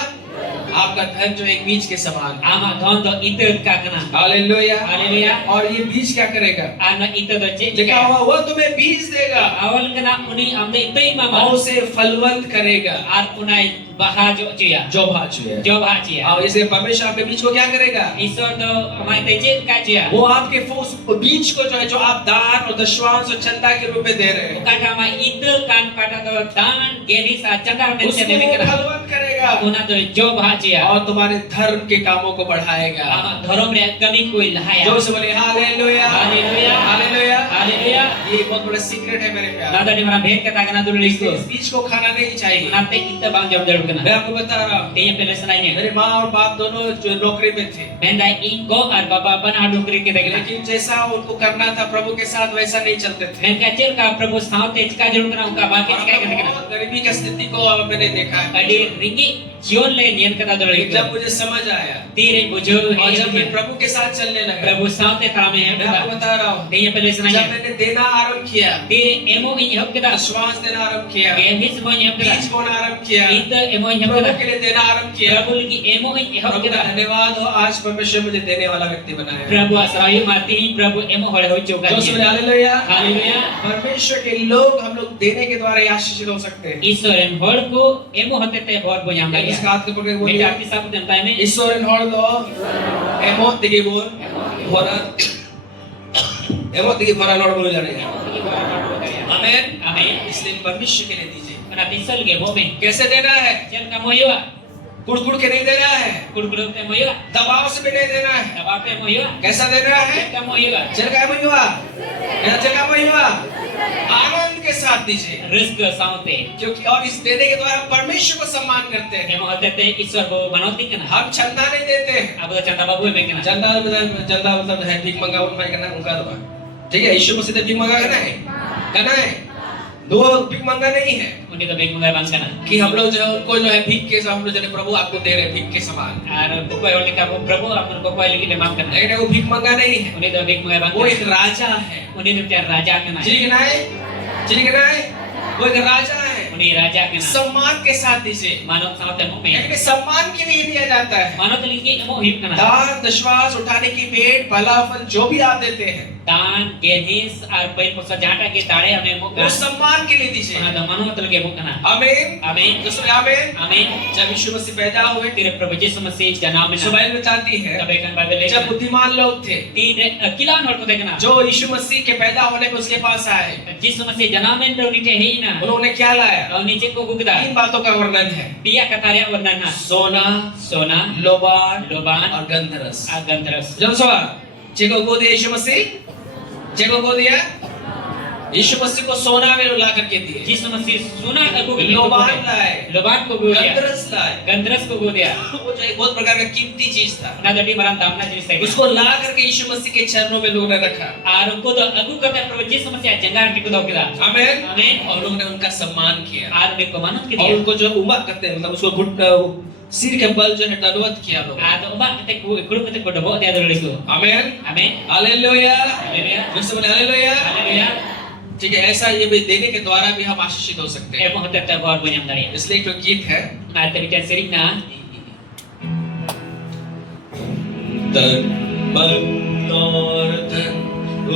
आपका धन जो एक बीज के समान। आमा धन तो इतर का कना हालेलुया हालेलुया। और ये बीज क्या करेगा? आना इतर तो चे लिखा हुआ वो तुम्हें बीज देगा अवल कना उन्हें हमने इतर मामा और उसे फलवंत करेगा आज उन्हें बहा जो चिया जो भाजुए जो बहा चिया और इसे परमेश्वर आपके बीज को क्या करेगा? ईश्वर तो हमारे तेजे का चिया वो आपके उस बीज को जो है जो आप दान और दशवांश और चंदा के रूप में दे रहे हैं, उनका हमारा इतर कान काटा तो दान गेली सा चंदा में से उसको देने वो कना फलवंत करेगा उन्हें तो जो बहा चिया और तुम्हारे धर्म के कामों को बढ़ाएगा। आमा धर्म रे कमी कोई लहाया जो से बोले हालेलुया हालेलुया हालेलुया। हालेलुया। ये ये बहुत बड़ा सीक्रेट है मेरे प्यार। Nada di mana bed kata kana dulu itu. इस बीज को खाना नहीं चाहिए। Nanti kita bang jawab jawab मैं kena. आपको बता रहा हूँ, Dia pilih selainnya. मेरे माँ और बाप दोनों जो नौकरी में थे, Benda ingo ar baba ban adu kiri kita kena. लेकिन जैसा उनको करना था प्रभु के साथ वैसा नहीं चलते थे। Ben kecil ka Prabu saute cika jawab kena uka baki cika kena kena. बहुत गरीबी की स्थिति को मैंने देखा है। Adi ringi jion le nian kata dulu लेकिन itu. जब मुझे समझ आया Tire bujo और जब मैं he. प्रभु के साथ चलने लगा, Prabu saute tarame he मैं आपको kata. बता रहा हूँ, Dia pilih जब selainnya. मैंने देना आरंभ किया, Tire emo ini hab kita. विश्वास देना आरंभ किया, Kami semua ini hab बीज kita. बोना आरंभ किया, Itu emo ini hab प्रभु kita. के लिए देना आरंभ किया। Prabu lagi emo ini hab प्रभु का kita. धन्यवाद हो, आज परमेश्वर मुझे देने वाला व्यक्ति बनाया। Prabu asrayu mati Prabu emo hole ho coba. जो सुने हालेलुया। Haleluya. परमेश्वर के लोग हम लोग देने के द्वारा ही आशीषित हो सकते हैं। Isuren holku emo hotete bor bonyam lagi. इसका हाथ को पकड़ के Beda बोलिए, arti sabu dan time ini. ईश्वर इन हॉल दो एमो दिगे बोल भरा एमो दिगे भरा लॉर्ड बोल जाने आमेन Amin. इसलिए परमेश्वर के लिए दीजिए। Kena tisol ge bome. कैसे देना है? Jel kamu yua. कुड़ के नहीं देना है, Kudu te mo yua. दबाव से भी नहीं देना है। Dapat te mo yua. कैसा देना है? Jel kamu yua. चलका हुआ चलका हुआ आनंद के साथ दीजिए, Rizki saute. क्योंकि और इस देने के द्वारा परमेश्वर को सम्मान करते हैं। Emo hotete isor bo manoti kena. हम चंदा नहीं देते हैं। Abu canda babu me kena. चंदा मतलब है भीख मंगा उनका करना उनका दो, ठीक है। यीशु मसीह ने भीख मंगा करना है दो भीख मंगा नहीं है Uni to big mungai bang kena. कि हम लोग जो है उनको जो है भीख के हम लोग जो है प्रभु आपको दे रहे हैं भीख के समान, Ar buku oli ka Prabu apun buku oli ki memang kena. लेकिन वो भीख मंगा नहीं है, Uni to big mungai bang वो kena. एक राजा है। Uni to tiar raja kena. ठीक है वो एक राजा है। Uni raja kena. सम्मान के साथ दीजिए, Manot saute mo me. यानी सम्मान के लिए दिया जाता है। Manot lagi emo hip kena. दान दशवास उठाने की भेंट भला फल जो भी आप देते हैं Dan genis ar pain posa jata ke tare ame mo वो kan. सम्मान के लिए दीजिए। Mana da manot lagi mo kana. आमीन Amin. दूसरे आमीन। Amin. जब यीशु मसीह पैदा हुए Tire Prabhu Yesus Masih janam na. सुबाइल बताती है Kabaikan Bible जब बुद्धिमान लोग थे Tire kilan hor ko dekna. जो यीशु मसीह के पैदा होने पे उसके पास आए, Yesus Masih janam men ro niche hei na. उन्होंने क्या लाया? Kau niche ko gugda. तीन बातों का वर्णन है, Pia katarya warnana. सोना, Sona, लोबान loban, और गंधरस। agandras. जब सवाल चेको को दिया यीशु मसीह, चेको को दिया यीशु मसीह को सोना में ला करके दिए, Yesus Masih suna aku लोबान लाए, Loban ko gudia. गंधरस लाए। Gandras ko gudia. वो जो एक बहुत प्रकार का कीमती चीज था, Na dadi maram damna jenis saya. उसको ला करके यीशु मसीह के चरणों में लोगों ने रखा। Ar ko to aku kata Prabhu Yesus Masih jangan di ko kita. आमीन। Amin. और लोगों ने उनका सम्मान किया Ar me ko manot ke और dia. उनको जो उमा करते हैं मतलब उसको सिर के बल जो है दंडवत किया लोग। Ado ba kete guru kete ko dobo dia dulu itu. आमीन Amin. Hallelujah Haleluya. फिर से बोले हालेलुया। Haleluya. ठीक है, ऐसा ये भी देने के द्वारा भी हम आशीषित हो सकते हैं। Emo hotete bor bonyam dari. इसलिए एक गीत है, Na tebikan sirik na. तन मन और धन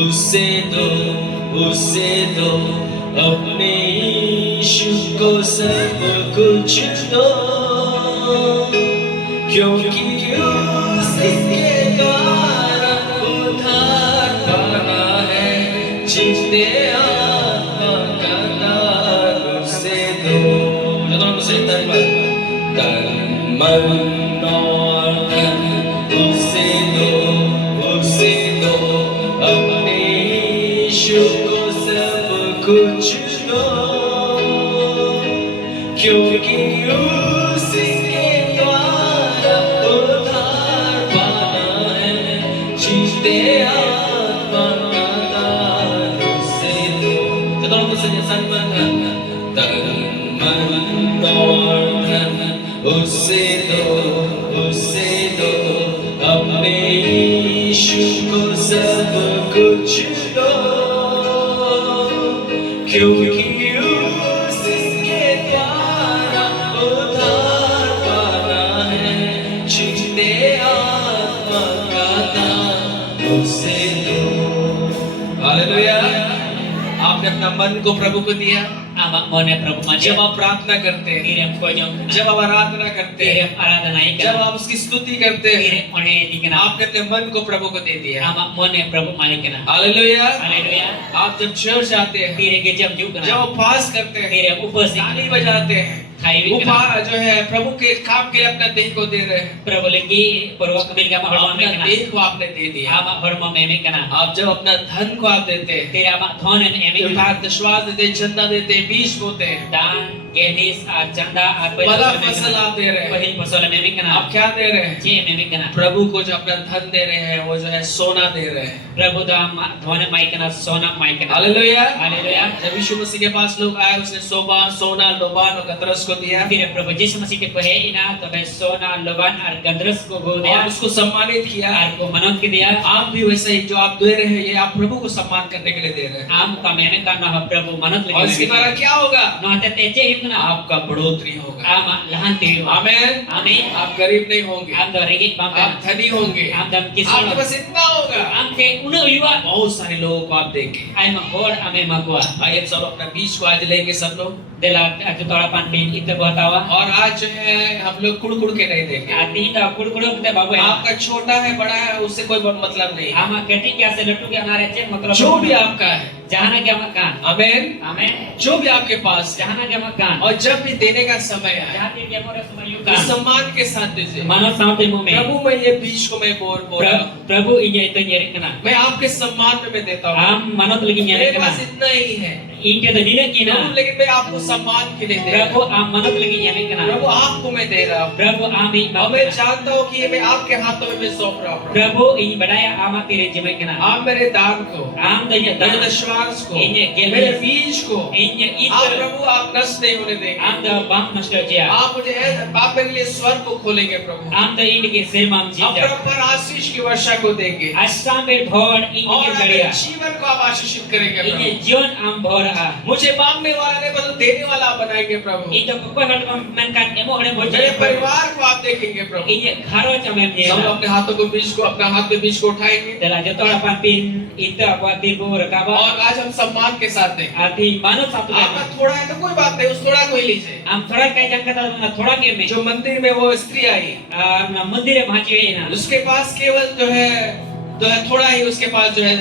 उसे दो अपने यीशु को सब कुछ दो, क्योंकि उसके द्वारा उद्धार पाना है, जिसने आत्मा का दान उसे दो। उसे तन मन और धन उसे दो अपने यीशु को सब कुछ दो, क्योंकि उसके द्वारा उद्धार पाना है, जीते आत्मा का दान उसे दो। तो मुझसे तन मन और धन उसे दो अपने यीशु को सब कुछ दो, क्योंकि उसके द्वारा उद्धार पाना है, जिसने आत्मा का दान उसे दो। हालेलुया। आपने अपना मन को प्रभु को दिया। Ama mo ne Prabhu Masih. जब आप प्रार्थना करते हैं, Kirim ko yung जब आप आराधना करते हैं, kirim aradana जब ikan. आप उसकी स्तुति करते हैं, Kirim one dikena. आपने अपने मन को प्रभु को दे दिया। Ama mo ne Prabhu malikena. Hallelujah. Haleluya. आप जब चर्च आते हैं, Kirim ke jam juga जब na. उपवास करते हैं, Kirim upos ताली dikena. बजाते हैं, kai वो kana जो है प्रभु के काम के लिए अपना देह को दे रहे हैं। prabu lagi purwa kamil ka mahorma me अपना kana देह को आपने दे दिया। ama horma me kana आप जब अपना धन को आप देते हैं, tira ama thon me kana उधार विश्वास देते, चंदा देते, बीज बोते हैं, dan genis chanda बड़ा फसल आप दे रहे हैं। pahil fasal me kana आप क्या दे रहे हैं? je me kana प्रभु को जो अपना धन दे रहे हैं, वो जो है सोना दे रहे हैं। prabu da thon mai kana sona mai kana hallelujah. haleluya जब यीशु मसीह के पास लोग आए, उसने सोना, लोबान और गतरस को दिया tira prabu jisu masih ke pahe ina tobe sona loban ar gandras ko go और dia उसको सम्मानित किया। ar ko manot ke dia आप भी वैसे ही जो आप दे रहे हैं, ये आप प्रभु को सम्मान करने के लिए दे रहे हैं। am ka me kana prabu manot और इसके lagi द्वारा क्या होगा? no ate teje himna आपका बढ़ोतरी होगा। ama lahan tiru आमेन। amen आप गरीब नहीं होंगे, am da rigit आप bangka धनी होंगे। am dam आपके kisah पास इतना होगा, am ke uno iwa बहुत सारे लोगों को आप देंगे। ai ma hor ame magwa आइए सब अपना बीज को आज लेंगे सब लोग। dela atu tora pan pin ite botawa और आज जो है हम लोग कुड़ के नहीं देंगे। ati da kudu te babu आपका छोटा है बड़ा है उससे कोई मतलब नहीं है। ama keti kya se latu ke anare che matlab जो भी आपका है, jahana ke makan आमेन, amen जो भी आपके पास है, jahana ke makan और जब भी देने का समय आए, jahati ke more samayu तो ka सम्मान के साथ दीजिए। mano saute mo me प्रभु मैं ये बीज को मैं बोल रहा हूँ, prabhu inye itu nyeri kana मैं आपके सम्मान में मैं देता हूँ। am manot lagi nyeri मेरे kana पास इतना ही है inke da dina kina प्रभु, लेकिन मैं आपको सम्मान के लिए दे रहा prabhu हूँ। am manot lagi nyeri kana प्रभु आपको मैं दे रहा हूँ prabhu ami और मैं जानता हूँ कि ये मैं आपके हाथों में मैं सौंप रहा हूँ। prabhu ini badaya ama tire jimai kana आप मेरे दान को, am danya मेरे dan विश्वास को, Inye gel- मेरे बीज को inye आप itu प्रभु आप नष्ट नहीं होने देंगे। am da bang master jia आप मेरे लिए स्वर्ग को खोलेंगे प्रभु। am da ini ke sermam आप jia प्रभु पर आशीष की वर्षा को देंगे asam ber bhor ini और ke अपने daria जीवन को आप आशीषित करेंगे ini Prabhu. jion am bhor a मुझे मांगने वाला नहीं बल्कि देने वाला आप बनाएंगे प्रभु। itu ko hat menkan emo hore मेरे bojai परिवार को आप देखेंगे प्रभु। ini kharo chamem सब jia अपने हाथों को बीज को अपना हाथ में बीज को उठाएंगे dela joto pan pin itu apa tibu rekaba और आज हम सम्मान के साथ देंगे। arti manut satu आपका lagi थोड़ा है तो कोई बात नहीं, उस थोड़ा को ही लीजिए। am thoda kai jangkata na thoda ke me जो मंदिर में वो स्त्री आई, na mandire bhaji na उसके पास केवल जो है थोड़ा ही उसके पास जो है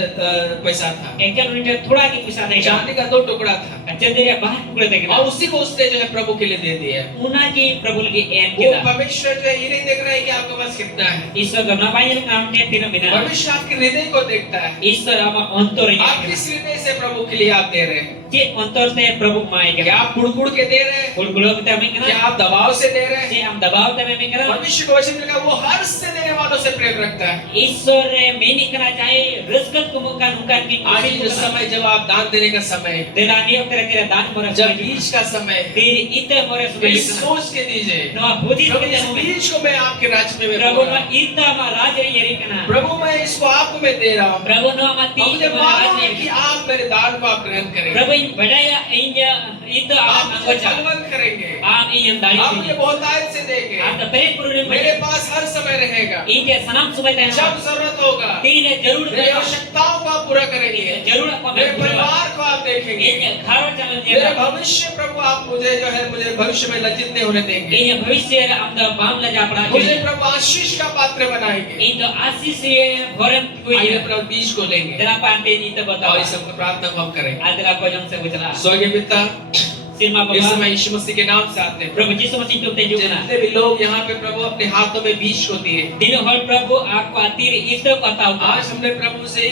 पैसा था, ekal unit thoda ki pusa dai चांदी का 2 टुकड़ा था चंदेरे बाहर टुकड़े देखे और उसी को उसने जो है प्रभु के लिए दे दिया। उना की प्रभु लगी एम वो केदा परमेश्वर जो है ये नहीं देख रहा है कि आपके पास कितना है, ईश्वर गना पायन काम के तीनों बिना परमेश्वर आपके हृदय को देखता है। ईश्वर आमा अंतर आप है किस हृदय से प्रभु के लिए आप दे रहे हैं? जे अंतर से प्रभु माय के क्या आप कुड़ के दे रहे हैं? गुलगुलो के में क्या कना आप दबाव से दे रहे जे हैं? हम दबाव ते में कना परमेश्वर को वचन में लिखा वो हर्ष से देने वालों से प्रेम रखता है। ईश्वर मेनी कना चाहे रसगत को मुका नुका की आज जो समय जब आप दान देने का समय है, देलानी तेरे तेरे दान मोर जब बीज का समय है, तेरी इते मोरे फिर सुबह सोच के दीजिए नो बुद्धि प्रभु के इस बीज को मैं आपके राज्य में प्रभु बोल रहा मा हूं। इता मा राज रे कना प्रभु मैं इसको आपको मैं दे रहा हूँ। प्रभु नो मा और ती मुझे मा मालूम राज है कि आप मेरे दान को आप ग्रहण करेंगे, प्रभु इन बड़ाया इन्या itu आप akan मुझे anggota फलवंत करेंगे, am iyan dari आप मुझे sini बहुतायत से देंगे। am da pere purune मेरे पास हर समय रहेगा, ini sanam subay tayo जब जरूरत होगा tine jarur मेरी tayo आवश्यकताओं को आप पूरा करेंगे, jarur apa मेरे परिवार को आप देखेंगे, ini kharo jalan मेरे dia भविष्य प्रभु आप मुझे जो है मुझे भविष्य में लज्जित नहीं होने देंगे, ini bhavishya am da bam la japra मुझे प्रभु आशीष का पात्र बनाएंगे। ini asis ye horam आइए koi प्रभु बीज को लेंगे dera pante ni te और batao इस सब प्रार्थना को हम करेंगे। adra ko jong se bujala स्वर्गीय पिता, sirma इस baba समय यीशु मसीह के नाम से आते हैं prabhu jisu masih tu te jugna जितने भी लोग यहाँ पे प्रभु अपने हाथों में बीज को दिए, dino hol prabhu aku atir itu patau आज हमने प्रभु से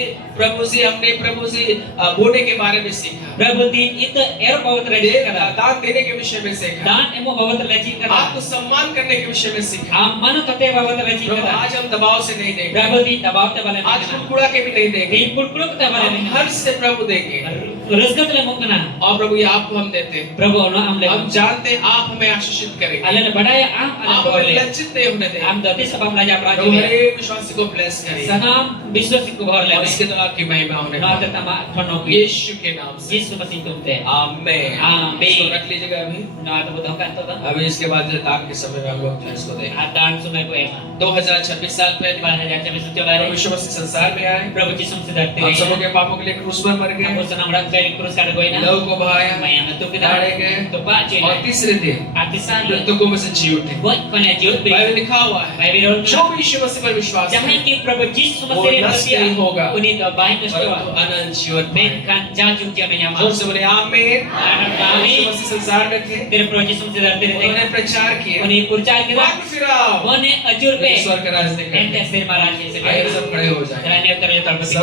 बोने के बारे में सीखा, prabhu din itu er bawat rajin kada दान देने के विषय में सीखा, dan emo bawat rajin kada आपको सम्मान करने के विषय में सीखा। am mano tate bawat rajin Prabhu kada आज हम दबाव से नहीं देंगे, prabhu din dabaw te bale आज कुड़कुड़ा के भी नहीं देंगे, din pulpul te bale हम हर्ष से प्रभु देंगे। रसगत ले mukna और प्रभु ये आपको हम देते हैं, prabhu no am le हम जानते हैं आप हमें आशीषित करेंगे, alana badaya am आप ala हमें bole लज्जित नहीं होने देंगे। am dati sabam la japra Prabhu jule हर एक विश्वासी को ब्लेस करिए sanam biswas ku bhor le और इसके द्वारा आपकी महिमा होने no पाए। te tama thono ki यीशु के नाम से jisu masih tumte आमीन। आमीन। इसको रख लीजिएगा अभी। no ata budho kan to da अभी इसके बाद जो दान के समय में हम लोग जो है इसको देंगे। adan sumai ko ema 2026 साल पहले 2026 चला प्रभु रहे यीशु मसीह संसार में आए, प्रभु जिसम से धरती हम सबों में के पापों के लिए क्रूस पर मर गए, aku senang orang dari kurus kada goina लहू को बहाया, maya metu kita दाढ़ मरेंगे Tupak je. और तीसरे दिन Artisan ni. मृतकों में से जी उठेंगे Buat kena jiut beri. Bible में लिखा हुआ है Bible जो भी यीशु मसीह पर विश्वास Jangan करे ki Prabhu Yesus वो Mesir नष्ट नहीं होगा Uni to baik परंतु kesetua. अनंत जीवन पाएगा Benkan jaju dia menyama. जोर से बोले आमीन Anak यीशु kami मसीह संसार में थे dari Prabhu Yesus Mesir dari उन्होंने प्रचार किया Uni purcaya kita. भाग फिराओ Mone ajur pe. ईश्वर का राज दिखाएं Ente sir marah je. आइए सब खड़े हो जाएं Kerana terus terus सब